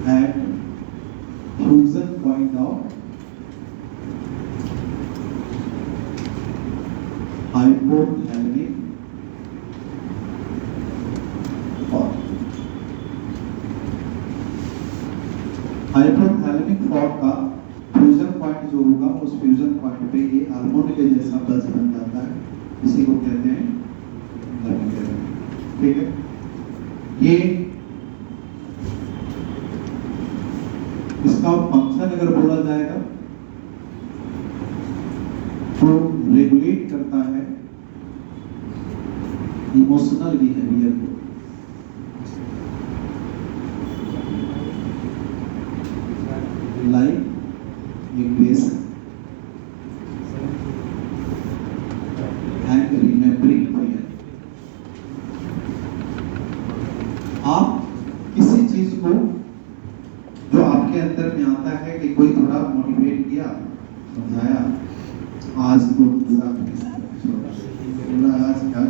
at fusion point of hypothalamic hypothalamic form का फ्यूजन पॉइंट जो होगा उस फ्यूजन पॉइंट पे ये आलमंड के जैसा बल्ज बन जाता है, इसी को कहते हैं एमिगडाला। ठीक है, ये इसका फंक्शन अगर बोला जाएगा तो रेगुलेट करता है इमोशनल बिहेवियर को, like aggression and remembering fear. आप किसी चीज को जो आपके अंदर में आता है कि कोई थोड़ा मोटिवेट किया, समझाया, आज तो पूरा आज का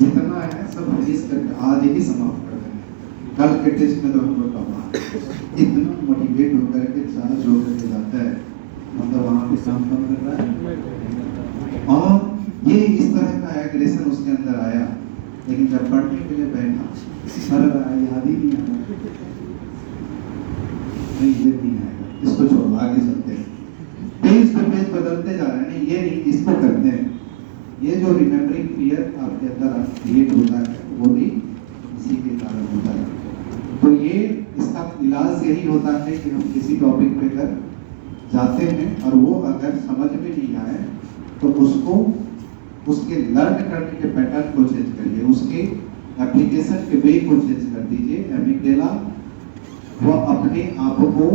जितना है सब रिलीज करके आज ही समाप्त कर देंगे, कल के टेस्ट में तो हम लोग इतना मोटिवेट होकर के चार्ज होकर के जाता है, मतलब वहाँ पे काम कम कर रहा है और ये इस तरह का एग्रेशन उसके अंदर आया, लेकिन जब पढ़ने के लिए बैठा सर याद ही नहीं आया, नहीं ये नहीं आएगा, इसको छोड़ो आगे चलते हैं। पेज पे पेज बदलते जा रहे हैं, नहीं ये नहीं, इसको करते हैं। ये जो रिमेम्बरिंग फियर आपके अंदर क्रिएट होता है वो भी इसी के कारण होता है। तो ये इसका इलाज यही होता है कि हम किसी टॉपिक पे अगर जाते हैं और वो अगर समझ में नहीं आए तो उसको उसके लर्न करने के पैटर्न को चेंज करिए, उसके एप्लीकेशन के वे को चेंज कर दीजिए। एमिगडाला वो अपने आप को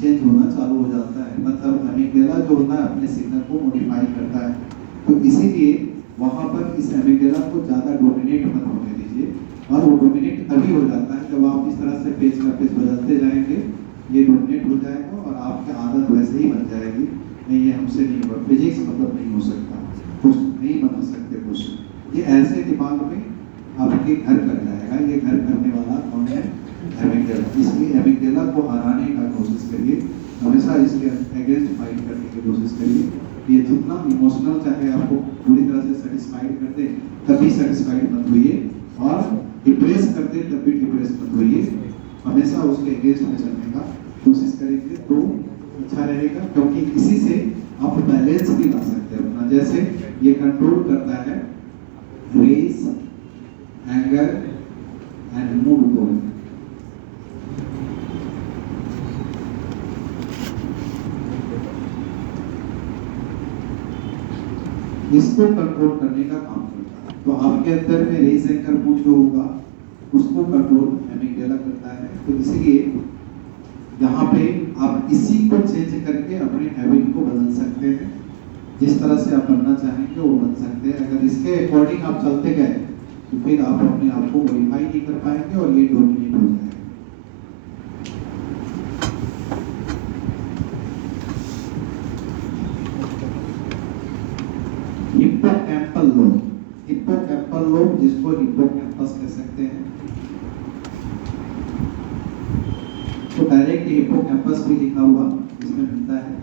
चेंज होना चालू हो जाता है, मतलब एमिगडाला जो होता है अपने सिग्नल को मॉडिफाई करता है। तो इसीलिए वहाँ पर इस एमिगडाला को ज़्यादा डोमिनेट मत होने दीजिए, और वो डोमिनेट तभी हो जाता है जब आप इस तरह से पेज का पेज बदलते जाएंगे, ये डोमिनेट हो जाएगा और आपकी आदत वैसे ही बन जाएगी। नहीं ये हमसे नहीं होगा, फिजिक्स मतलब नहीं हो सकता, कुछ नहीं बना सकते कुछ, ये ऐसे दिमाग में आपके घर कर जाएगा। ये घर करने वाला कौन है? एमिगडाला। इसलिए एमिगडाला को हराने का कोशिश करिए, हमेशा इसके अगेंस्ट फाइट करने की कोशिश करिए। ये जितना इमोशनल चाहे आपको पूरी तरह से सेटिस्फाइड कर दे तभी सेटिस्फाइड मत होइए, और डिप्रेस कर दे तब भी डिप्रेस मत होइए, हमेशा उसके अगेंस्ट में चलने का कोशिश करेंगे तो अच्छा रहेगा, क्योंकि इसी से आप बैलेंस भी ला सकते हैं अपना। जैसे ये कंट्रोल करता है रेज, एंगर एंड मूड को। इसको कंट्रोल करने का काम करता है। तो आपके अंदर में रेज, एंगर, मूड जो होगा उसको कंट्रोल एमिगडाला करता है। तो इसीलिए यहाँ पे आप इसी को चेंज करके अपने हैबिट को बदल सकते हैं, जिस तरह से आप बनना चाहेंगे वो बन सकते हैं। अगर इसके अकॉर्डिंग आप चलते गए तो फिर आप अपने आप को मॉडिफाई नहीं कर पाएंगे और ये डोमिनेट हो जाएगा। हिप्पोकैम्पल लोब, हिप्पोकैम्पल लोब जिसको हिप्पोकैम्पस कह सकते हैं, तो डायरेक्ट हिप्पोकैम्पस भी लिखा हुआ इसमें मिलता है।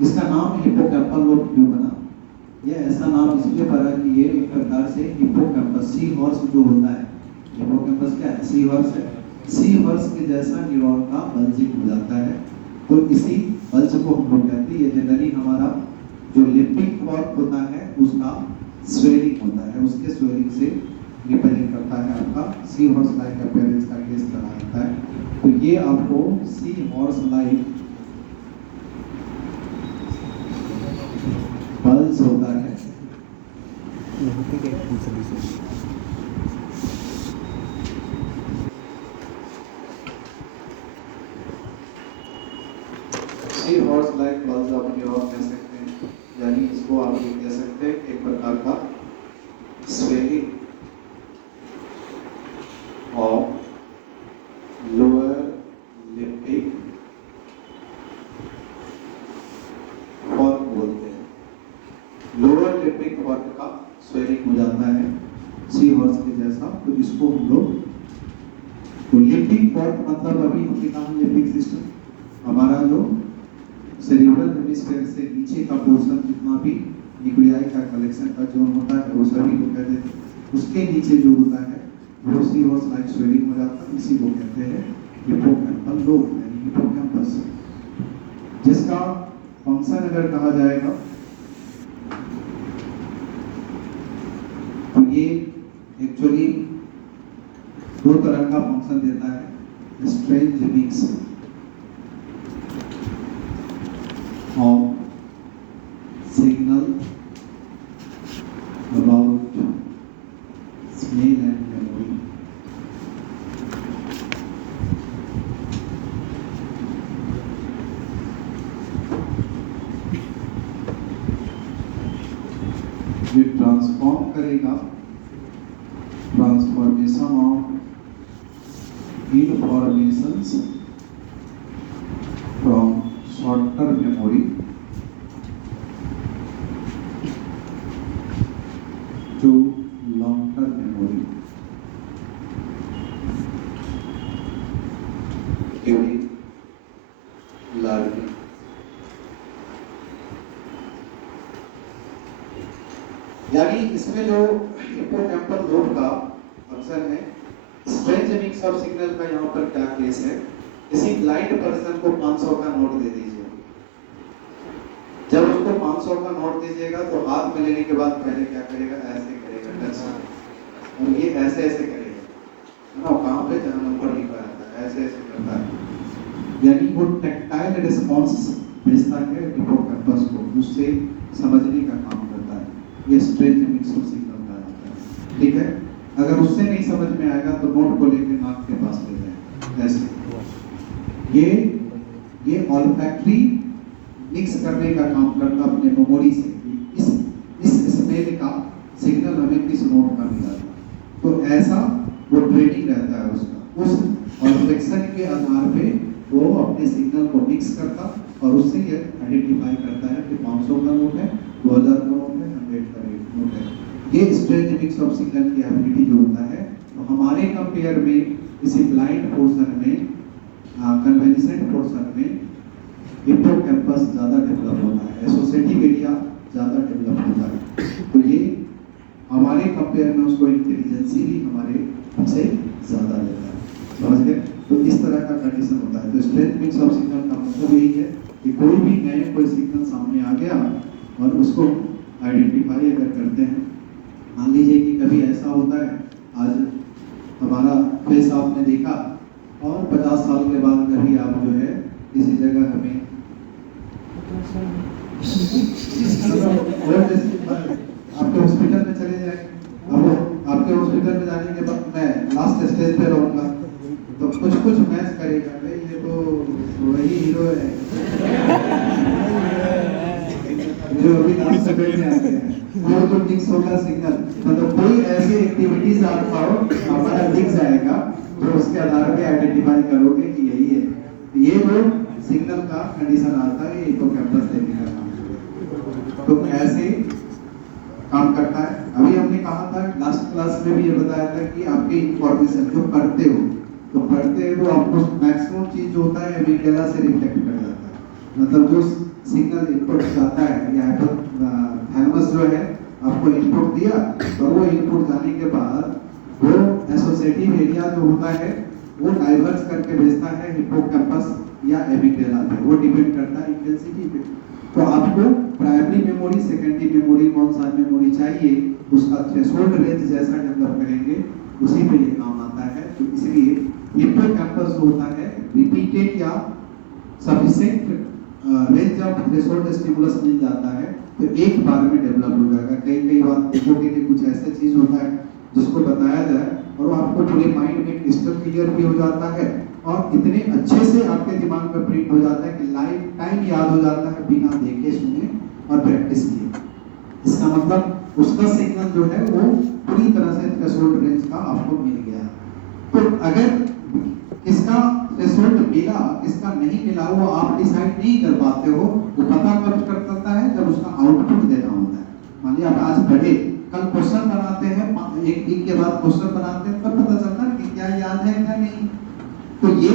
इसका नाम हिप्पोकैम्पल लोब क्यों बना? ये ऐसा नाम इसलिए पड़ा कि ये एक प्रकार से हिप्पोकैम्पस, सी हॉर्स जो होता है, हिप्पोकैम्पस क्या है? सी हॉर्स है। सी हॉर्स के जैसा न्यूरॉन का बल्जिंग हो जाता है, तो इसी बल्ज को हम लोग कहते हैं। ये जनरली हमारा जो लिम्बिक क्लॉट होता है उसका स्वेलिंग होता है, उसके स्वेलिंग से रिप्रेजेंट करता है आपका सी हॉर्स लाइक अपीयरेंस का केस करा जाता है। तो ये आपको सी हॉर्स लाइक पल्स होता है। सी हॉर्स लाइक पल्स आप न्यूरॉन कह सकते हैं, यानी इसको आप ये कह सकते हैं एक प्रकार का स्वेलिंग 3 हॉर्स के जैसा। तो इसको हम लोग तो लिम्बिक पॉट मतलब अभी हमने कहा लिम्बिक सिस्टम हमारा जो सेरिब्रल हेमिस्फीयर से नीचे का पोर्शन जितना भी न्यूक्लियाई का कलेक्शन का जोन होता है वो सभी को कहते हैं। उसके नीचे जो होता है वो सी हॉर्स लाइक स्वेलिंग हो जाता है, इसी को कहते हैं हिप्पोकैम्पल लोब यानी हिप्पोकैम्पस। जिसका फंक्शन अगर कहा जाएगा तो ये एक्चुअली 2 तरह का फंक्शन देता है। Strange mix of signal about smell and memory. ये ट्रांसफॉर्म करेगा transformation of informations from short-term memory to long-term memory during learning। यानी इसमें जो हिप्पोकैम्पल लोब का फंक्शन है, स्ट्रेंज मिक्स ऑफ सिग्नल का यहाँ पर क्या केस है, किसी ब्लाइंड पर्सन को 500 का नोट दे दीजिए। जब उसको 500 का नोट दीजिएगा तो हाथ में लेने के बाद पहले क्या करेगा, ऐसे करेगा टच, और ये ऐसे ऐसे करेगा ना, कहाँ पे जहाँ नंबर लिखा रहता है ऐसे ऐसे करता है। यानी वो टैक्टाइल रिस्पॉन्स भेजता है हिप्पोकैम्पस को, उससे समझने का काम करता है। ये स्ट्रेंज मिक्स ऑफ सिग्नल का आता है। ठीक है, अगर उससे नहीं समझ में आएगा तो नोट को लेकर नाक के पास ले जाए ऐसे। ये ऑल्फैक्टरी मिक्स करने का काम करता अपने मेमोरी से, इस स्मेल का सिग्नल हमें किस नोट का मिला था, तो ऐसा वो ट्रेनिंग रहता है उसका। उस ऑल्फैक्शन के आधार पे वो अपने सिग्नल को मिक्स करता और उससे ये आइडेंटिफाई करता है कि 500 का नोट है, 2000 का नोट है, 100 का नोट है। ये स्ट्रेंज मिक्स ऑफ सिग्नल की एबिलिटी जो होता है, तो हमारे कंपेयर में किसी ब्लाइंड पोर्शन में, कन्वेंशनल पोर्शन में हिप्पोकैम्पस ज़्यादा डेवलप होता है, एसोसिएटिव एरिया ज़्यादा डेवलप होता है। तो ये हमारे कंपेयर में उसको इंटेलिजेंसी भी हमारे हमसे ज़्यादा देता है, समझ गए। तो इस तरह का कंडीशन होता है। तो स्ट्रेंज मिक्स ऑफ सिग्नल का मतलब यही है कि कोई भी नए कोई सिग्नल सामने आ गया और उसको आइडेंटिफाई अगर करते हैं, मान लीजिए कि कभी ऐसा होता है, आज हमारा फेस आपने देखा और 50 साल के बाद कभी आप जो है किसी जगह हमें आपके हॉस्पिटल में चले जाए, अब आपके हॉस्पिटल में जाने के बाद मैं लास्ट स्टेज पे रहूंगा तो कुछ मैच करेगा, भाई ये तो वही हीरो है जो अभी लास्ट स्टेज में आ गया है। वो तो मिक्स होगा सिग्नल, मतलब कोई ऐसी एक्टिविटीज आप पाओ हमारा दिख जाएगा, तो उसके आधार पे आइडेंटिफाई करोगे कि यही है। ये वो सिग्नल का कंडीशन आता है, हिप्पोकैम्पस देखने का काम। तो ऐसे काम करता है। अभी हमने कहा था लास्ट क्लास में भी ये बताया था कि आपके इंफॉर्मेशन जो पढ़ते हो, तो पढ़ते हो आपको मैक्सिमम चीज जो होता है एमिगडाला से रिफ्लेक्ट कर जाता है। मतलब जो सिग्नल इनपुट जाता है या थैलेमस जो है आपको इनपुट दिया, तो वो इनपुट जाने के बाद वो एसोसिएटिव एरिया जो होता है वो डाइवर्स करके भेजता है हिप्पोकैम्पस या एमिगडाला पे, वो डिपेंड करता है इंटेंसिटी पे। तो आपको प्राइमरी मेमोरी, सेकेंडरी मेमोरी, कौन सा मेमोरी चाहिए, उसका थ्रेशोल्ड रेंज जैसा डेवलप करेंगे उसी पे ये काम आता है। तो इसलिए हिप्पोकैम्पस होता है रिपीटेड या sufficient range of threshold stimulus मिल जाता है तो एक बार में डेवलप हो जाएगा। कई बार देखोगे कि कुछ ऐसा चीज होता है जिसको बताया जाए और वो आपको पूरे माइंड में क्रिस्टल क्लियर भी हो जाता है और इतने अच्छे से आपके दिमाग में प्रिंट हो जाता है कि लाइफ टाइम याद हो जाता है बिना देखे सुने और प्रैक्टिस किए। इसका मतलब उसका सिग्नल जो है वो पूरी तरह से थ्रेशोल्ड रेंज का आपको मिल गया। तो अगर इसका थ्रेशोल्ड मिला, किसका नहीं मिला, वो आप डिसाइड नहीं कर पाते हो। वो पता कब कर सकता है जब उसका आउटपुट देना होता है। मान लीजिए आप आज पढ़े, कल क्वेश्चन बनाते हैं, एक वीक के बाद क्वेश्चन बनाते हैं, तब पता चलता है कि क्या याद है क्या नहीं। तो ये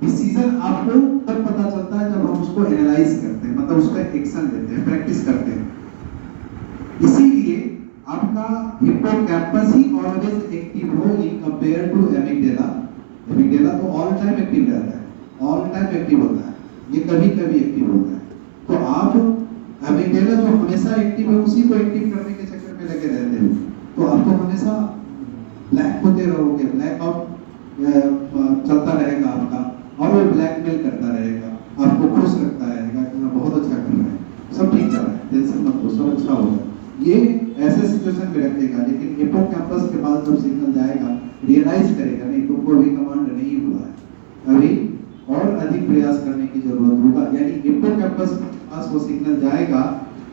डिसीजन आपको तब पता चलता है जब हम उसको एनालाइज करते हैं, मतलब उस पर एक्शन लेते हैं, प्रैक्टिस करते हैं। इसीलिए आपका हिप्पोकैम्पस ही ऑलवेज एक्टिव हो in compare to amygdala. Amygdala तो ऑल टाइम एक्टिव रहता है, ऑल टाइम एक्टिव होता है, ये कभी कभी एक्टिव होता है। तो आप एमिगडाला जो हमेशा एक्टिव है उसी को एक्टिव करने के चक्कर में लगे रहते हो, तो आप तो हमेशा ब्लैक होते रहोगे, ब्लैक आउट चलता रहेगा आपका, और वो ब्लैकमेल करता रहेगा, आपको खुश रखता रहेगा कि मैं बहुत अच्छा कर रहा है, सब ठीक चल रहा है, टेंशन मत लो, सब अच्छा होगा। ये ऐसे सिचुएशन में रखेगा। लेकिन हिप्पोकैम्पस के पास जब सिग्नल जाएगा, रियलाइज करेगा नहीं तुमको अभी कमांड नहीं हुआ है, अभी और अधिक प्रयास करने की जरूरत होगा। यानी हिप्पोकैम्पस के पास वो सिग्नल जाएगा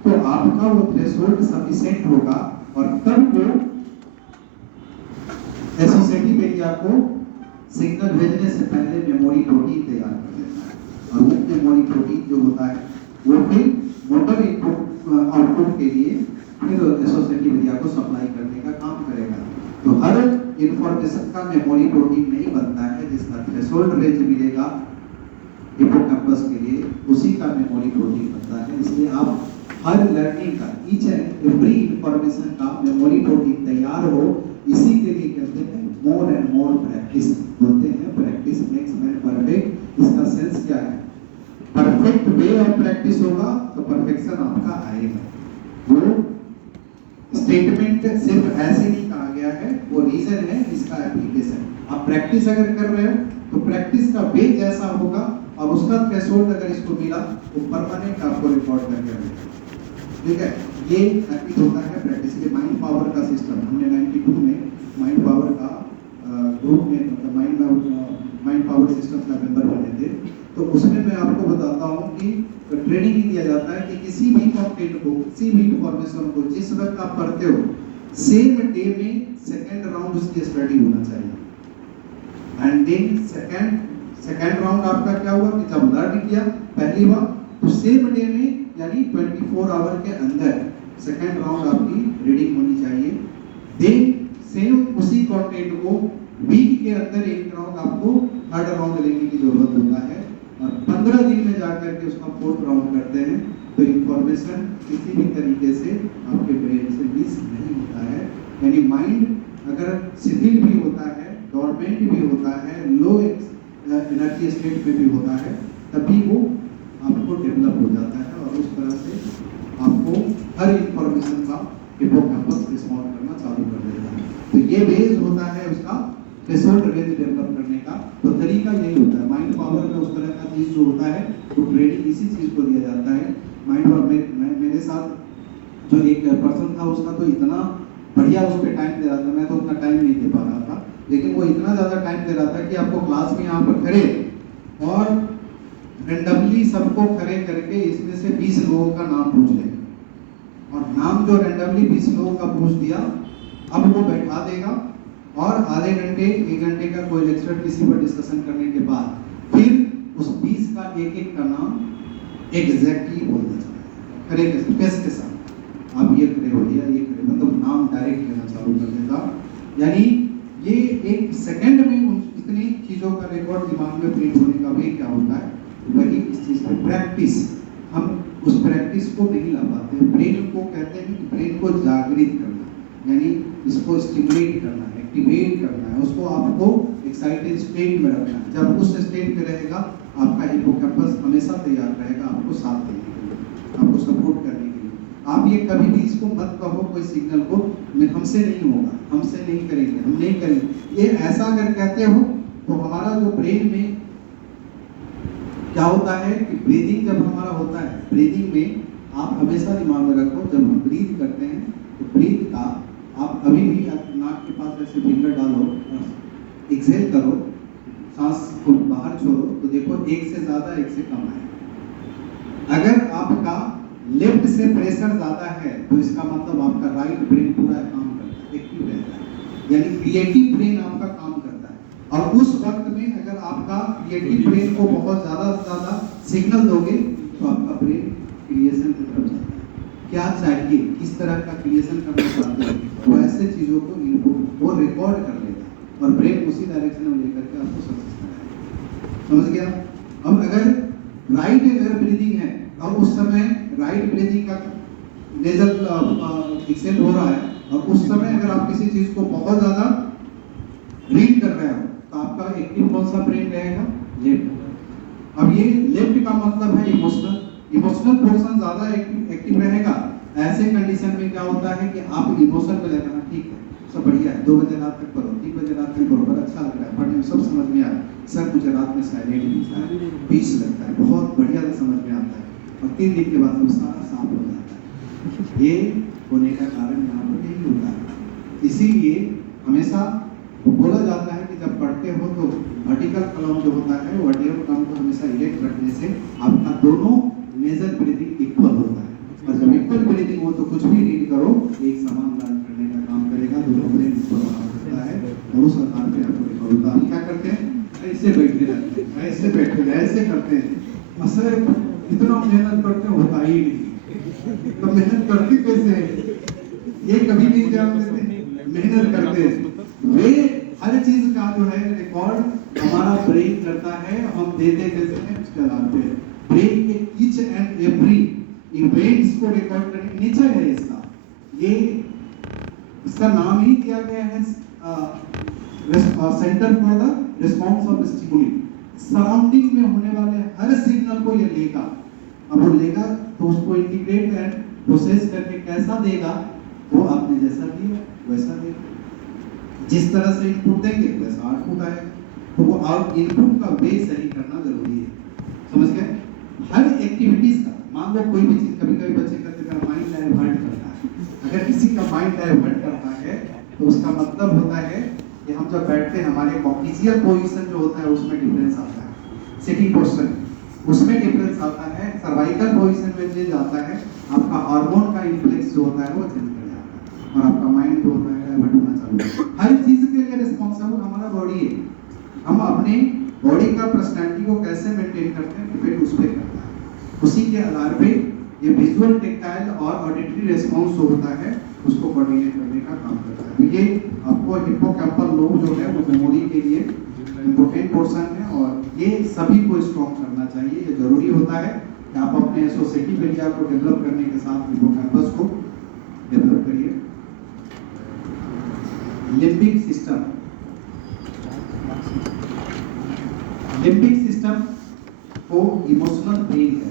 तो आपका वो थ्रेशोल्ड सफिशिएंट होगा, और तब वो एसोसिएटिव एरिया को सिग्नल भेजने से पहले मेमोरी प्रोटीन तैयार कर देता है, और वो मेमोरी प्रोटीन जो होता है वो फिर मोटर इनपुट आउटपुट के लिए फिर एसोसिएटिव एरिया को सप्लाई करने का काम करेगा। तो हर इंफॉर्मेशन का मेमोरी प्रोटीन नहीं बनता है, जिसका थ्रेशोल्ड रेंज मिलेगा हिप्पोकैम्पस के लिए उसी का मेमोरी प्रोटीन बनता है। इसलिए आप हर लर्निंग का, ईच एंड एवरी इंफॉर्मेशन का मेमोरी प्रोटीन तैयार हो, इसी के लिए कहते हैं मोर एंड मोर प्रैक्टिस। बोलते हैं प्रैक्टिस मेक्स मैन परफेक्ट। इसका सेंस क्या है? परफेक्ट वे ऑफ प्रैक्टिस होगा तो परफेक्शन आपका आएगा। वो स्टेटमेंट सिर्फ ऐसे नहीं कहा गया है, वो रीजन है इसका एप्लीकेशन। आप प्रैक्टिस अगर कर रहे हो तो प्रैक्टिस का वे जैसा होगा, और उसका थ्रेशोल्ड अगर इसको मिला तो परमानेंट आपको रिकॉर्ड करके रखेगा। ठीक है, ये एप्लीक होता है प्रैक्टिस के। माइंड पावर का सिस्टम हमने 92 में माइंड पावर का ग्रुप में, मतलब माइंड पावर सिस्टम का मेंबर बने थे। तो उसमें मैं आपको बताता हूँ कि ट्रेनिंग दिया जाता है कि किसी भी कंटेंट को, किसी भी इंफॉर्मेशन को जिस वक्त आप पढ़ते हो, सेम डे में सेकंड राउंड उसकी स्टडी होना चाहिए। एंड देन सेकंड राउंड आपका क्या हुआ कि जब लर्न किया पहली बार, तो सेम डे में यानी 24 आवर के अंदर सेकंड राउंड आपकी रीडिंग होनी चाहिए। देन सेम उसी कंटेंट को वीक के अंदर एक राउंड आपको थर्ड राउंड लेने की जरूरत होता है, और 15 दिन में जाकर के उसका फोर्थ राउंड करते हैं। तो इंफॉर्मेशन किसी भी तरीके से आपके ब्रेन से मिस नहीं होता है। यानी माइंड अगर शिथिल भी होता है, डोरमेंट भी होता है, लो एनर्जी स्टेट में भी होता है, तभी वो आपको डेवलप हो जाता है, और उस तरह से आपको हर इंफॉर्मेशन का हिप्पोकैम्पस रिस्पॉन्ड करना चालू कर देता है। तो ये बेस होता है उसका थ्रेशोल्ड रेंज डेवलप करने का। तो तरीका यही होता है। माइंड पावर में उस तरह का चीज जो होता है, तो ट्रेनिंग इसी चीज को दिया जाता है। माइंड पावर में मेरे साथ जो एक पर्सन था, उसका तो इतना बढ़िया उस पर टाइम दे रहा था, मैं तो उतना टाइम नहीं दे पा रहा था, लेकिन वो इतना ज्यादा टाइम दे रहा था कि आपको क्लास में यहाँ पर खड़े और रेंडमली सबको खड़े करके इसमें से 20 लोगों का नाम पूछ ले, और नाम जो रेंडमली 20 लोगों का पूछ दिया, अब वो बैठा देगा, और आधे घंटे 1 घंटे का कोई लेक्चर किसी पर डिस्कशन करने के बाद फिर उस 20 का एक का नाम एग्जैक्टली बोलना चाहिए, खड़े के साथ आप ये खड़े हो या ये खड़े, मतलब नाम डायरेक्ट लेना चालू कर देगा। यानी ये एक सेकंड में इतनी चीजों का रिकॉर्ड दिमाग में प्रिंट होने का वे क्या होता है, वही इस चीज पे प्रैक्टिस। हम उस प्रैक्टिस को नहीं ला पाते। ब्रेन को कहते हैं कि ब्रेन को जागृत करना, यानी इसको स्टिमुलेट करना है, एक्टिवेट करना है, उसको आपको एक्साइटेड स्टेट में रखना है। जब उस स्टेट में रहेगा, आपका हिप्पोकैम्पस हमेशा तैयार रहेगा आपको साथ देने के लिए, आपको सपोर्ट करने के लिए। आप ये कभी भी इसको मत कहो कोई सिग्नल को, हमसे नहीं होगा, हमसे नहीं करेंगे, हम नहीं करेंगे। ये ऐसा अगर कहते हो तो हमारा जो ब्रेन में क्या होता है कि ब्रीदिंग जब हमारा होता है, ब्रीदिंग में आप हमेशा दिमाग में रखो, जब हम ब्रीथ करते हैं तो ब्रीथ का आप अभी भी नाक के पास ऐसे फिंगर डालो, एक्सहेल करो, सांस को बाहर छोड़ो, तो देखो एक से ज्यादा एक से कम है। अगर आपका लेफ्ट से प्रेशर ज्यादा है तो इसका मतलब आपका राइट ब्रेन पूरा काम करता है, एक्टिव रहता है, यानी क्रिएटिव ब्रेन आपका काम करता है। और उस वक्त में अगर आपका क्रिएटिव ब्रेन को बहुत ज्यादा सिग्नल दोगे तो आपका ब्रेन क्रिएशन की तरफ जाता है। क्या चाहिए, किस तरह का क्रिएशन करना चाहते हैं, वो ऐसे चीज़ों को इनपुट वो रिकॉर्ड कर लेता है और ब्रेन उसी डायरेक्शन में लेकर के आपको सक्सेस कराएगा। समझ गया? अब अगर राइट एयर ब्रीदिंग है और उस समय राइट ब्रीदिंग का नेजल एक्सेंट हो रहा है और उस समय अगर आप किसी चीज़ को बहुत ज़्यादा रीड कर रहे हो तो आपका एक्टिव कौन सा ब्रेन रहेगा? लेफ्ट। अब ये लेफ्ट का मतलब है इमोशनल पोर्शन ज्यादा एक्टिव रहेगा। ऐसे कंडीशन में क्या होता है कि आप इमोशन में लेकर ठीक है, सब बढ़िया है, 2 बजे रात तक पढ़ो, 3 बजे रात तक पढ़ो, बड़ा अच्छा लग रहा है, पढ़ने में सब समझ में आ रहा है, सर मुझे रात में साइलेंट मिलता है, पीस लगता है, बहुत बढ़िया से समझ में आता है और 3 दिन के बाद सब सारा साफ हो जाता है। ये होने का कारण यहाँ पर यही होता है। इसीलिए हमेशा बोला जाता है कि जब पढ़ते हो तो वर्टिकल कॉलम जो होता है, वर्टिकल कॉलम को हमेशा इरेक्ट रखने से आपका दोनों नेजल ब्रीथिंग इक्वल होता है और जब इक्वल ब्रीथिंग हो तो कुछ भी रीड करो एक समान लर्न करने का काम करेगा, दोनों ब्रेन इक्वल होता है और उस आधार पे आपको रिकॉर्ड होता है। हम क्या करते हैं? ऐसे बैठे रहते हैं, ऐसे बैठे ऐसे करते हैं, असर इतना मेहनत करते होता ही नहीं। तो मेहनत करते कैसे हैं? ये कभी नहीं ध्यान देते, मेहनत करते हैं। वे हर चीज का जो है रिकॉर्ड हमारा ब्रेन करता है, हम देते कैसे हैं उसके आधार पे। ब्रेन के ईच एंड एवरी इवेंट्स को रिकॉर्ड करने नेचर है इसका। ये इसका नाम ही दिया गया है centre for the response of stimuli. Surrounding में होने वाले हर सिग्नल को ये लेगा, अब वो लेगा तो उसको इंटीग्रेट एंड प्रोसेस करके कैसा देगा, वो आपने जैसा दिया वैसा देगा। जिस तरह से इनपुट देंगे वैसा आउटपुट आएगा। तो वो इनपुट का वे सही करना जरूरी है। समझ गए? हर एक्टिविटीज का, मान लो कोई भी चीज, कभी कभी बच्चे कहते हैं माइंड डाइवर्ट करता है। अगर किसी का माइंड डाइवर्ट करता है तो उसका मतलब होता है कि हम जब बैठते हैं हमारे कॉग्निटिव पोजीशन जो होता है उसमें डिफरेंस आता है, सिटिंग पोस्चर उसमें डिफरेंस आता है, सर्वाइकल पोजीशन में चेंज आता है, आपका हार्मोन का इन्फ्लुएंस जो होता है वो चेंज कर जाता है और आपका माइंड जो होता है डाइवर्ट होना चालू होता है। हर चीज के लिए रिस्पॉन्सिबल हमारा बॉडी है। हम अपने बॉडी का पर्सनैलिटी को कैसे मेंटेन करते हैं डिपेंड उस पर करता है। उसी के आधार पे ये विजुअल, टेक्टाइल और ऑडिटरी रिस्पॉन्स जो होता है उसको कोऑर्डिनेट करने का काम करता है। तो ये आपको हिप्पोकैम्पल लोब जो है वो मेमोरी के लिए इम्पोर्टेंट पोर्शन है और ये सभी को स्ट्रॉन्ग करना चाहिए। ये जरूरी होता है कि आप अपने एसोसिएटिव एरिया को डेवलप करने के साथ हिप्पोकैम्पस को डेवलप करिए। लिम्बिक सिस्टम, लिम्बिक सिस्टम को इमोशनल ब्रेन है।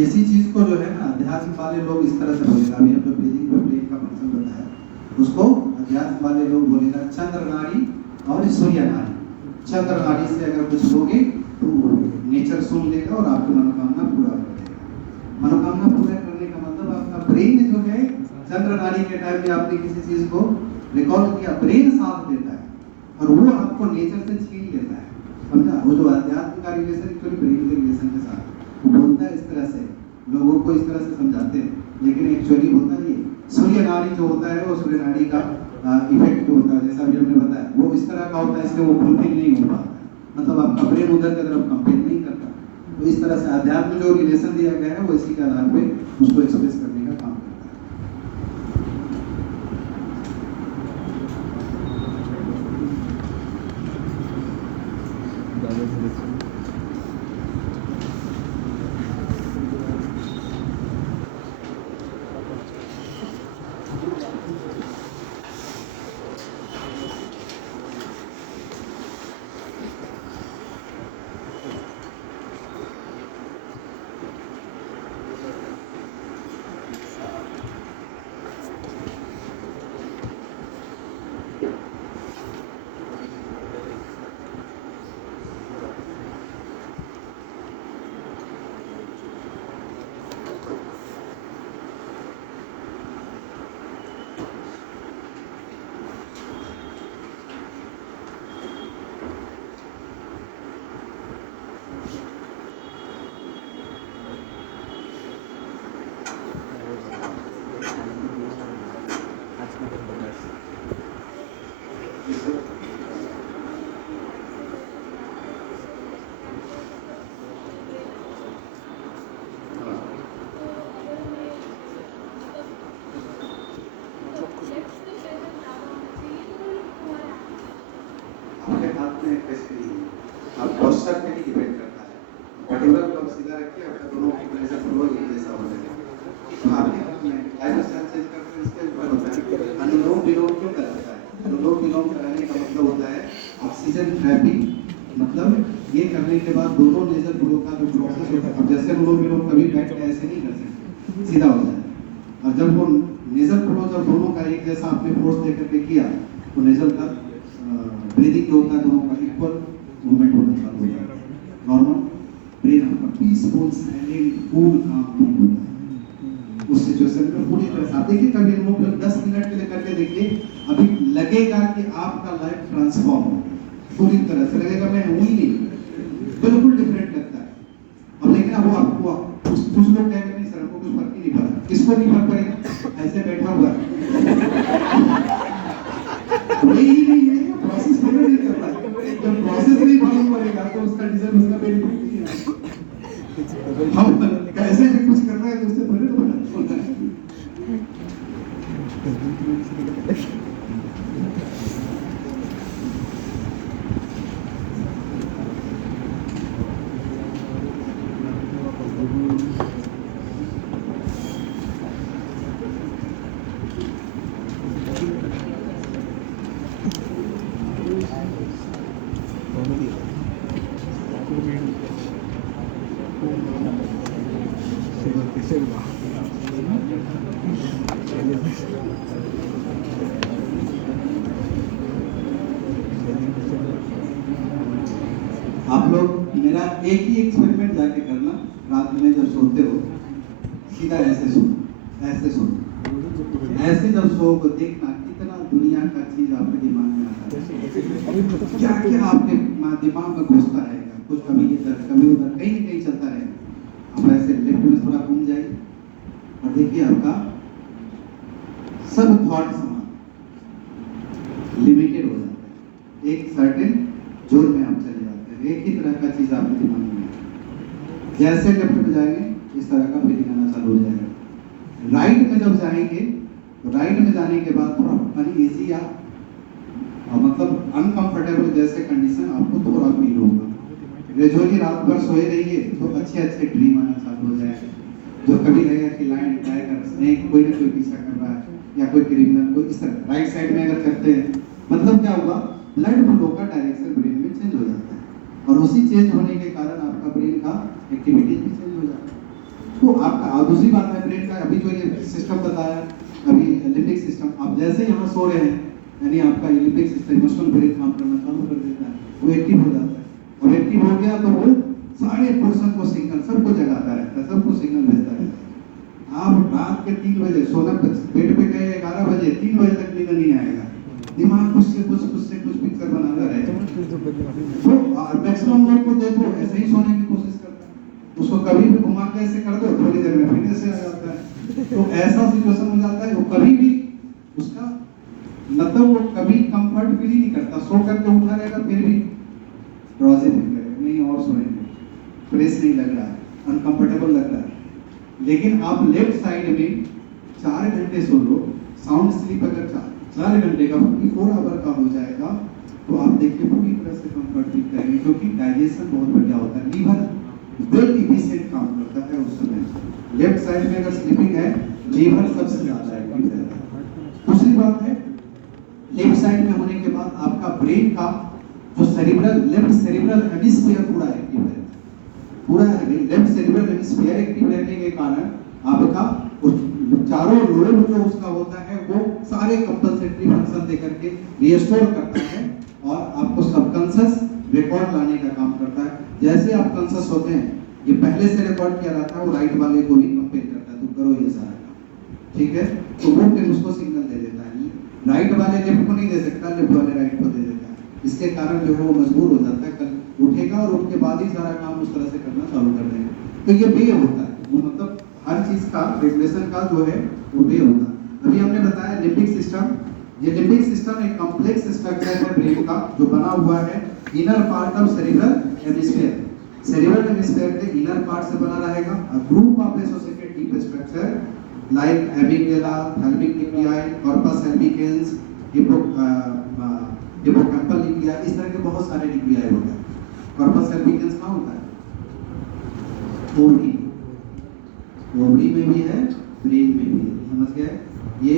इसी चीज को जो है ना अध्यात्म वाले लोग इस तरह से बोलेगा, अभी हम जो ब्रीदिंग पे ब्रेन का फंक्शन बताया उसको अध्यात्म वाले लोग बोलेगा चंद्र नाड़ी और सूर्य नाड़ी। चंद्र नाड़ी से अगर कुछ लोगे तो नेचर सुन लेगा और आपकी मनोकामना पूरा कर देगा। मनोकामना पूरा करने का मतलब आपका ब्रेन जो है चंद्र नाड़ी के टाइम में आपने किसी चीज को रिकॉर्ड किया, ब्रेन साथ देता है और वो आपको नेचर से छीन लेता है। समझा? वो जो अध्यात्म का रिलेशन एक्चुअली ब्रेन के रिलेशन के साथ बोलता है, इस तरह से लोगों को इस तरह से समझाते हैं, लेकिन एक्चुअली होता है ये सूर्य नाड़ी जो होता है वो सूर्य नाड़ी का इफेक्ट होता है, जैसा भी हमने बताया वो इस तरह का होता है, इसलिए वो फुलफिल नहीं हो पाता, मतलब आपका ब्रेन उधर की तरफ कंपेयर नहीं करता। तो इस तरह से अध्यात्म जो रिलेशन दिया गया है वो इसी के आधार पे उसको एक्सप्रेस करने का काम करता है। थेरेपी मतलब ये करने के बाद दोनों नेजल फ्लो का जो प्रोसेस होता है, अब जैसे हम लोग कभी बैठ के ऐसे नहीं कर सकते, सीधा हो जाए, और जब वो नेजल फ्लो जब दोनों का एक जैसा आपने फोर्स दे करके किया तो नेजल का ब्रीदिंग जो होता है दोनों का इक्वल मूवमेंट होना चालू हो जाता है। नॉर्मल ब्रेन आपका पीसफुल साइलेंट कूल काम नहीं होता है उस सिचुएशन में पूरी तरह से। आप देखिए कभी हम लोग 10 मिनट के लिए करके देखिए, अभी लगेगा कि आपका लाइफ ट्रांसफॉर्म हो गया पूरी तरह से, लगेगा मैं हूं ही नहीं, बिल्कुल डिफरेंट लगता है। अब लेकिन अब वो आपको कुछ लोग कहेंगे नहीं सर हमको कुछ फर्क ही नहीं पड़ा, किसको नहीं फर्क पड़ेगा, ऐसे बैठा हुआ यही नहीं है, प्रोसेस फॉलो नहीं कर रहा है। जब प्रोसेस नहीं फॉलो करेगा तो उसका डिजाइन उसका बेनिफिट नहीं है। हम कैसे भी कुछ कर रहे हैं तो उससे बड़े तो होता है। आप लोग मेरा एक ही एक्सपेरिमेंट जाके करना, रात में जब सोते हो सीधा ऐसे सो, ऐसे सो, ऐसे जब सोओगे देखना कितना दुनिया का चीज आपके दिमाग में आता है, क्या क्या आपके दिमाग में घुसता रहेगा, कुछ कभी इधर कभी उधर कहीं न कहीं चलता रहेगा। आप ऐसे लेफ्ट में थोड़ा घूम जाइए और देखिए आपका सब थॉट समान लिमिटेड हो जाता है, एक सर्टेन जोन में आप चले जाते हैं, एक ही तरह का चीज आपके दिमाग में है। जैसे लेफ्ट में जाएंगे इस तरह का फीलिंग आना चालू हो जाएगा। राइट में जब जाएंगे तो राइट में जाने के बाद थोड़ा अनईजी या मतलब अनकंफर्टेबल जैसे कंडीशन आपको थोड़ा फील होगा। ग्रेजुअली रात भर सोए रहिए तो अच्छे अच्छे ड्रीम आना चालू हो जाएगा, जो कभी लगेगा कि लाइन टाइगर स्नेक कोई ना कोई पीछा कर रहा है या कोई क्रिमिनल कोई इस तरह। राइट साइड में अगर करते हैं मतलब क्या होगा, ब्लड फ्लो का डायरेक्शन ब्रेन में चेंज हो जाता है और उसी चेंज होने के कारण आपका ब्रेन का एक्टिविटीज भी चेंज हो जाता है। तो आपका दूसरी बात है ब्रेन का, अभी जो ये सिस्टम बताया अभी लिम्बिक सिस्टम, आप जैसे यहाँ सो रहे हैं यानी आपका लिम्बिक सिस्टम इमोशनल ब्रेन काम करना चालू कर देता है, वो एक्टिव हो जाता है और एक्टिव हो गया तो वो सारे पोर्शन को सिग्नल सबको जगाता रहता है, सबको सिग्नल भेजता रहता है। आप रात के 3 बजे सोना बेड पे गए 11 बजे 3 बजे तक नींद नहीं आएगा, दिमाग कुछ से कुछ पिक्चर बनाता रहेगा। तो मैक्सिमम लोग को देखो ऐसे ही सोने की कोशिश करता है, उसको कभी भी घुमा के ऐसे कर दो थोड़ी देर में फिर ऐसे आ जाता है। तो ऐसा सिचुएशन हो जाता है, वो कभी भी उसका मतलब वो कभी कंफर्ट फील ही नहीं करता, सो करके उठा रहेगा फिर भी ड्रॉजी फील करेगा, नहीं और सोएंगे, फ्रेश नहीं लग रहा है, अनकंफर्टेबल लग रहा है। लेकिन आप लेफ्ट साइड में 4 घंटे सो लो, साउंड स्लीप अगर 4 घंटे का 4 आवर का हो जाएगा तो आप देखिए पूरी तरह से कंफर्ट फील करेंगे, क्योंकि डाइजेशन बहुत बढ़िया होता है, लीवर वेल इफिशिएंट काम करता है उस समय। लेफ्ट साइड में अगर स्लीपिंग है लीवर सबसे ज्यादा एक्टिव रहता है। दूसरी बात है लेफ्ट साइड में होने के बाद आपका ब्रेन का जो सेरिब्रल लेफ्ट सेरिब्रल हेमिस्फीयर पूरा एक्टिव रहता है, पूरा लेफ्ट सेरिब्रल हेमिस्फीयर एक्टिव रहने के कारण आपका चारों लोब जो उसका होता है वो सारे कंपनसेटरी फंक्शन देकर के रिस्टोर करता है और आपको सबकॉन्शियस रिकॉर्ड लाने का काम करता है। जैसे आप कॉन्शियस होते हैं ये पहले से रिकॉर्ड किया रहता है, वो राइट वाले को भी कंपेयर करता है, तुम करो ये सारा काम, ठीक है, तो वो फिर उसको सिग्नल दे देता है। राइट वाले लेफ्ट को नहीं दे सकता, लेफ्ट वाले राइट को दे देता है। इसके कारण जो है वो मजबूर हो जाता है, कल उठेगा और उसके बाद ही सारा काम उस तरह से करना चालू कर देगा। तो ये वे होता है, वो मतलब हर चीज का रेगुलेशन का जो है वो वे होता है। अभी हमने बताया लिम्बिक सिस्टम, ये लिम्बिक सिस्टम एक कॉम्प्लेक्स स्ट्रक्चर है ब्रेन का जो बना हुआ है inner part of cerebral hemisphere. Cerebral hemisphere के इनर पार्ट से बना रहेगा a group of associated deep structure like amygdala, thalamic nuclei, corpus albicans, hippocampal nuclei, इस तरह के बहुत सारे न्यूक्लियाई होते हैं। कॉर्पस एल्बिकेंस कहाँ होता है? ओवरी, ओवरी में भी है, ब्रेन में भी है, समझ गए? ये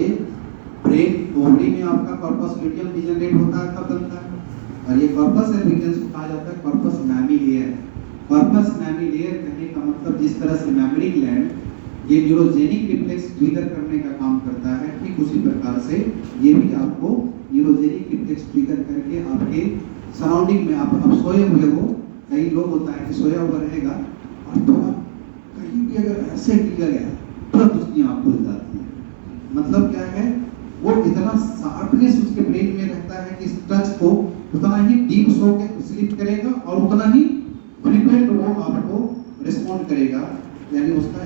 ब्रेन ओवरी में आपका कॉर्पस लुटियम डिजेनरेट होता है, कब बनता है? और ये कॉर्पस एल्बिगेंस को कहा जाता है कॉर्पस मैमिलियर। कॉर्पस मैमिलियर कहने का मतलब जिस तरह से मैमरी ग्लैंड ये न्यूरोजेनिक रिफ्लेक्स ट्रिगर करने का काम करता है, ठीक उसी प्रकार से ये भी आपको न्यूरोजेनिक रिफ्लेक्स ट्रिगर करके आपके सराउंडिंग में आप सोए हुए हो, कई लोग होता है कि सोया हुआ रहेगा और थोड़ा कहीं भी अगर ऐसे गिर गया तुरंत उसकी आँख खुल जाती है। मतलब क्या है, वो इतना शार्पनेस उसके ब्रेन में रहता है कि इस टच को उतना ही डीप सो के स्लीप करेगा और उतना ही फ्रीक्वेंट वो आपको रिस्पॉन्ड करेगा, यानी उसका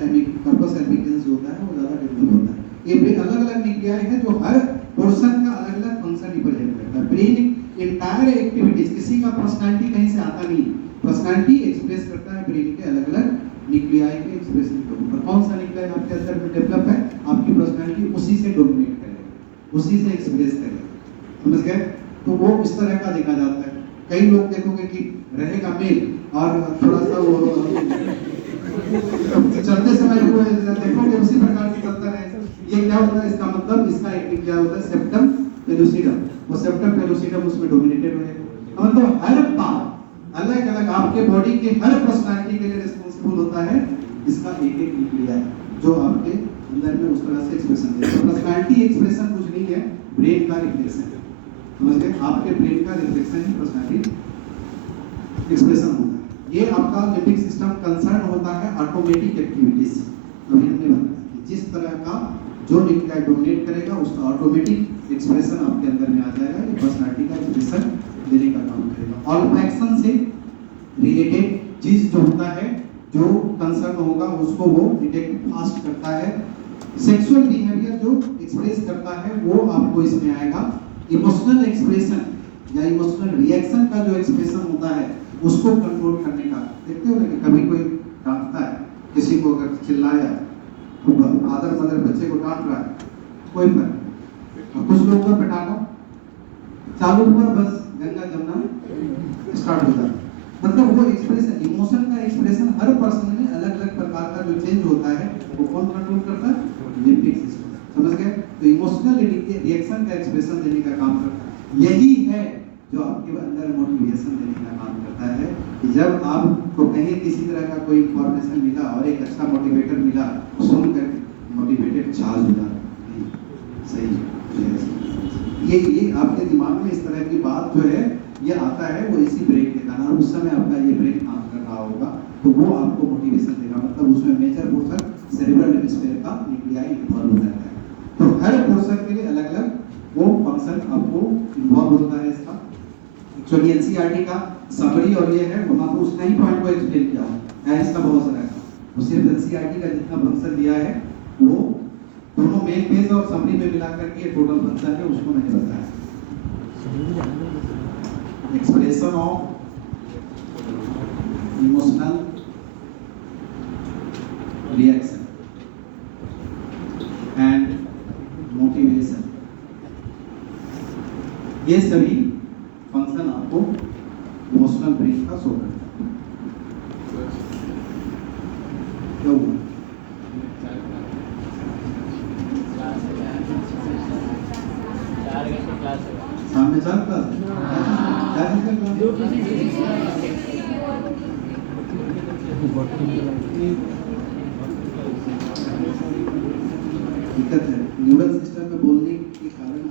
कॉर्पस एल्बिगेंस होता है वो ज़्यादा डेवलप होता है। ये अलग अलग न्यूक्लियाई है जो हर पोर्शन का अलग अलग फंक्शन रिप्रेजेंट करता है। ब्रेन इंटायर एक्टिविटीज, किसी का पर्सनालिटी कहीं से आता नहीं, पर्सनालिटी एक्सप्रेस करता है ब्रेन के अलग अलग न्यूक्लियाई के एक्सप्रेशन के ऊपर। कौन सा न्यूक्लियाई आपके अंदर में डेवलप है, आपकी पर्सनालिटी उसी से डोमिनेट करेगा, उसी से एक्सप्रेस करेगा, समझ गए? तो वो इस तरह का देखा जाता है। कई लोग देखोगे कि रहेगा मेल और थोड़ा सा वो चलते समय वो देखोगे उसी प्रकार से चलता रहे। ये क्या होता है, इसका मतलब इसका एक क्या होता है सेप्टम पेलुसिडम, वो सेप्टम पेलुसिडम उसमें डोमिनेटेड होएगा। मतलब हर पार्ट अलग अलग आपके बॉडी के हर पर्सनालिटी के लिए रिस्पांसिबल होता है इसका एक एक न्यूक्लियाई जो आपके अंदर में उस तरह से एक्सप्रेशन देता है। पर्सनालिटी एक्सप्रेशन कुछ नहीं है, ब्रेन का रिफ्लेक्शन है, समझ गए? आपके ब्रेन का रिफ्लेक्शन ही पर्सनालिटी एक्सप्रेशन होता है। ये आपका लिम्बिक सिस्टम कंसर्न होता है ऑटोमेटिक एक्टिविटीज। अभी हमने बताया जिस तरह का जो न्यूक्लियाई डोमिनेट करेगा उसका ऑटोमेटिक एक्सप्रेशन आपके अंदर में आ जाएगा, ये पर्सनालिटी का एक्सप्रेशन देने का काम करेगा। ऑल्फैक्शन से रिलेटेड चीज जो होता है, जो कंसर्न होगा उसको वो डिटेक्ट फास्ट करता है। सेक्सुअल बिहेवियर जो एक्सप्रेस करता है वो आपको इसमें आएगा। इमोशनल एक्सप्रेशन या इमोशनल रिएक्शन का जो एक्सप्रेशन होता है उसको कंट्रोल करने का, देखते हो ना कि कभी कोई डांटता है किसी को, अगर चिल्लाया फादर मदर बच्चे को डांट रहा है कोई फर्क, और कुछ लोगों को पिटाना चालू हुआ बस गंगा जमुना स्टार्ट हो जाता। मतलब वो एक्सप्रेशन, इमोशन का एक्सप्रेशन हर पर्सन में अलग अलग प्रकार का जो चेंज होता है वो कौन कंट्रोल करता है, लिम्बिक सिस्टम, समझ गए? तो इमोशनल रिएक्शन का एक्सप्रेशन देने का काम करता है। यही है जो आपके अंदर मोटिवेशन देने का काम करता है कि जब आपको कहीं किसी तरह का कोई इंफॉर्मेशन मिला और एक अच्छा मोटिवेटर मिला, सुनकर मोटिवेटेड चार्ज हो जाता सही है। ये आपके दिमाग में इस तरह की बात जो है ये आता है वो इसी ब्रेक के कारण, और उस समय आपका ये ब्रेक काम कर रहा होगा तो वो आपको मोटिवेशन देगा। मतलब उसमें मेजर पोर्शन सेरेब्रल हेमिस्फीयर का न्यूक्लियाई इन्वॉल्व हो जाता है। तो हर पोर्शन के लिए अलग अलग वो फंक्शन आपको इन्वॉल्व होता है इसका। एक्चुअली एनसीईआरटी का समरी और ये है वहां पर उसने ही पॉइंट को एक्सप्लेन किया है, इसका बहुत सारा है। वो सिर्फ एनसीईआरटी का जितना फंक्शन दिया है वो दोनों मेन पेज और समरी में मिला करके टोटल फंक्शन है उसको मैंने बताया। Expression of emotional reaction and motivation, ये सभी फंक्शन आपको इमोशनल ब्रेन का शो करता है। क्या हुआ? शाम में 4 क्लास है, क्या चीज़ का क्लास? दिक्कत है न्यूरल सिस्टम में बोलने के कारण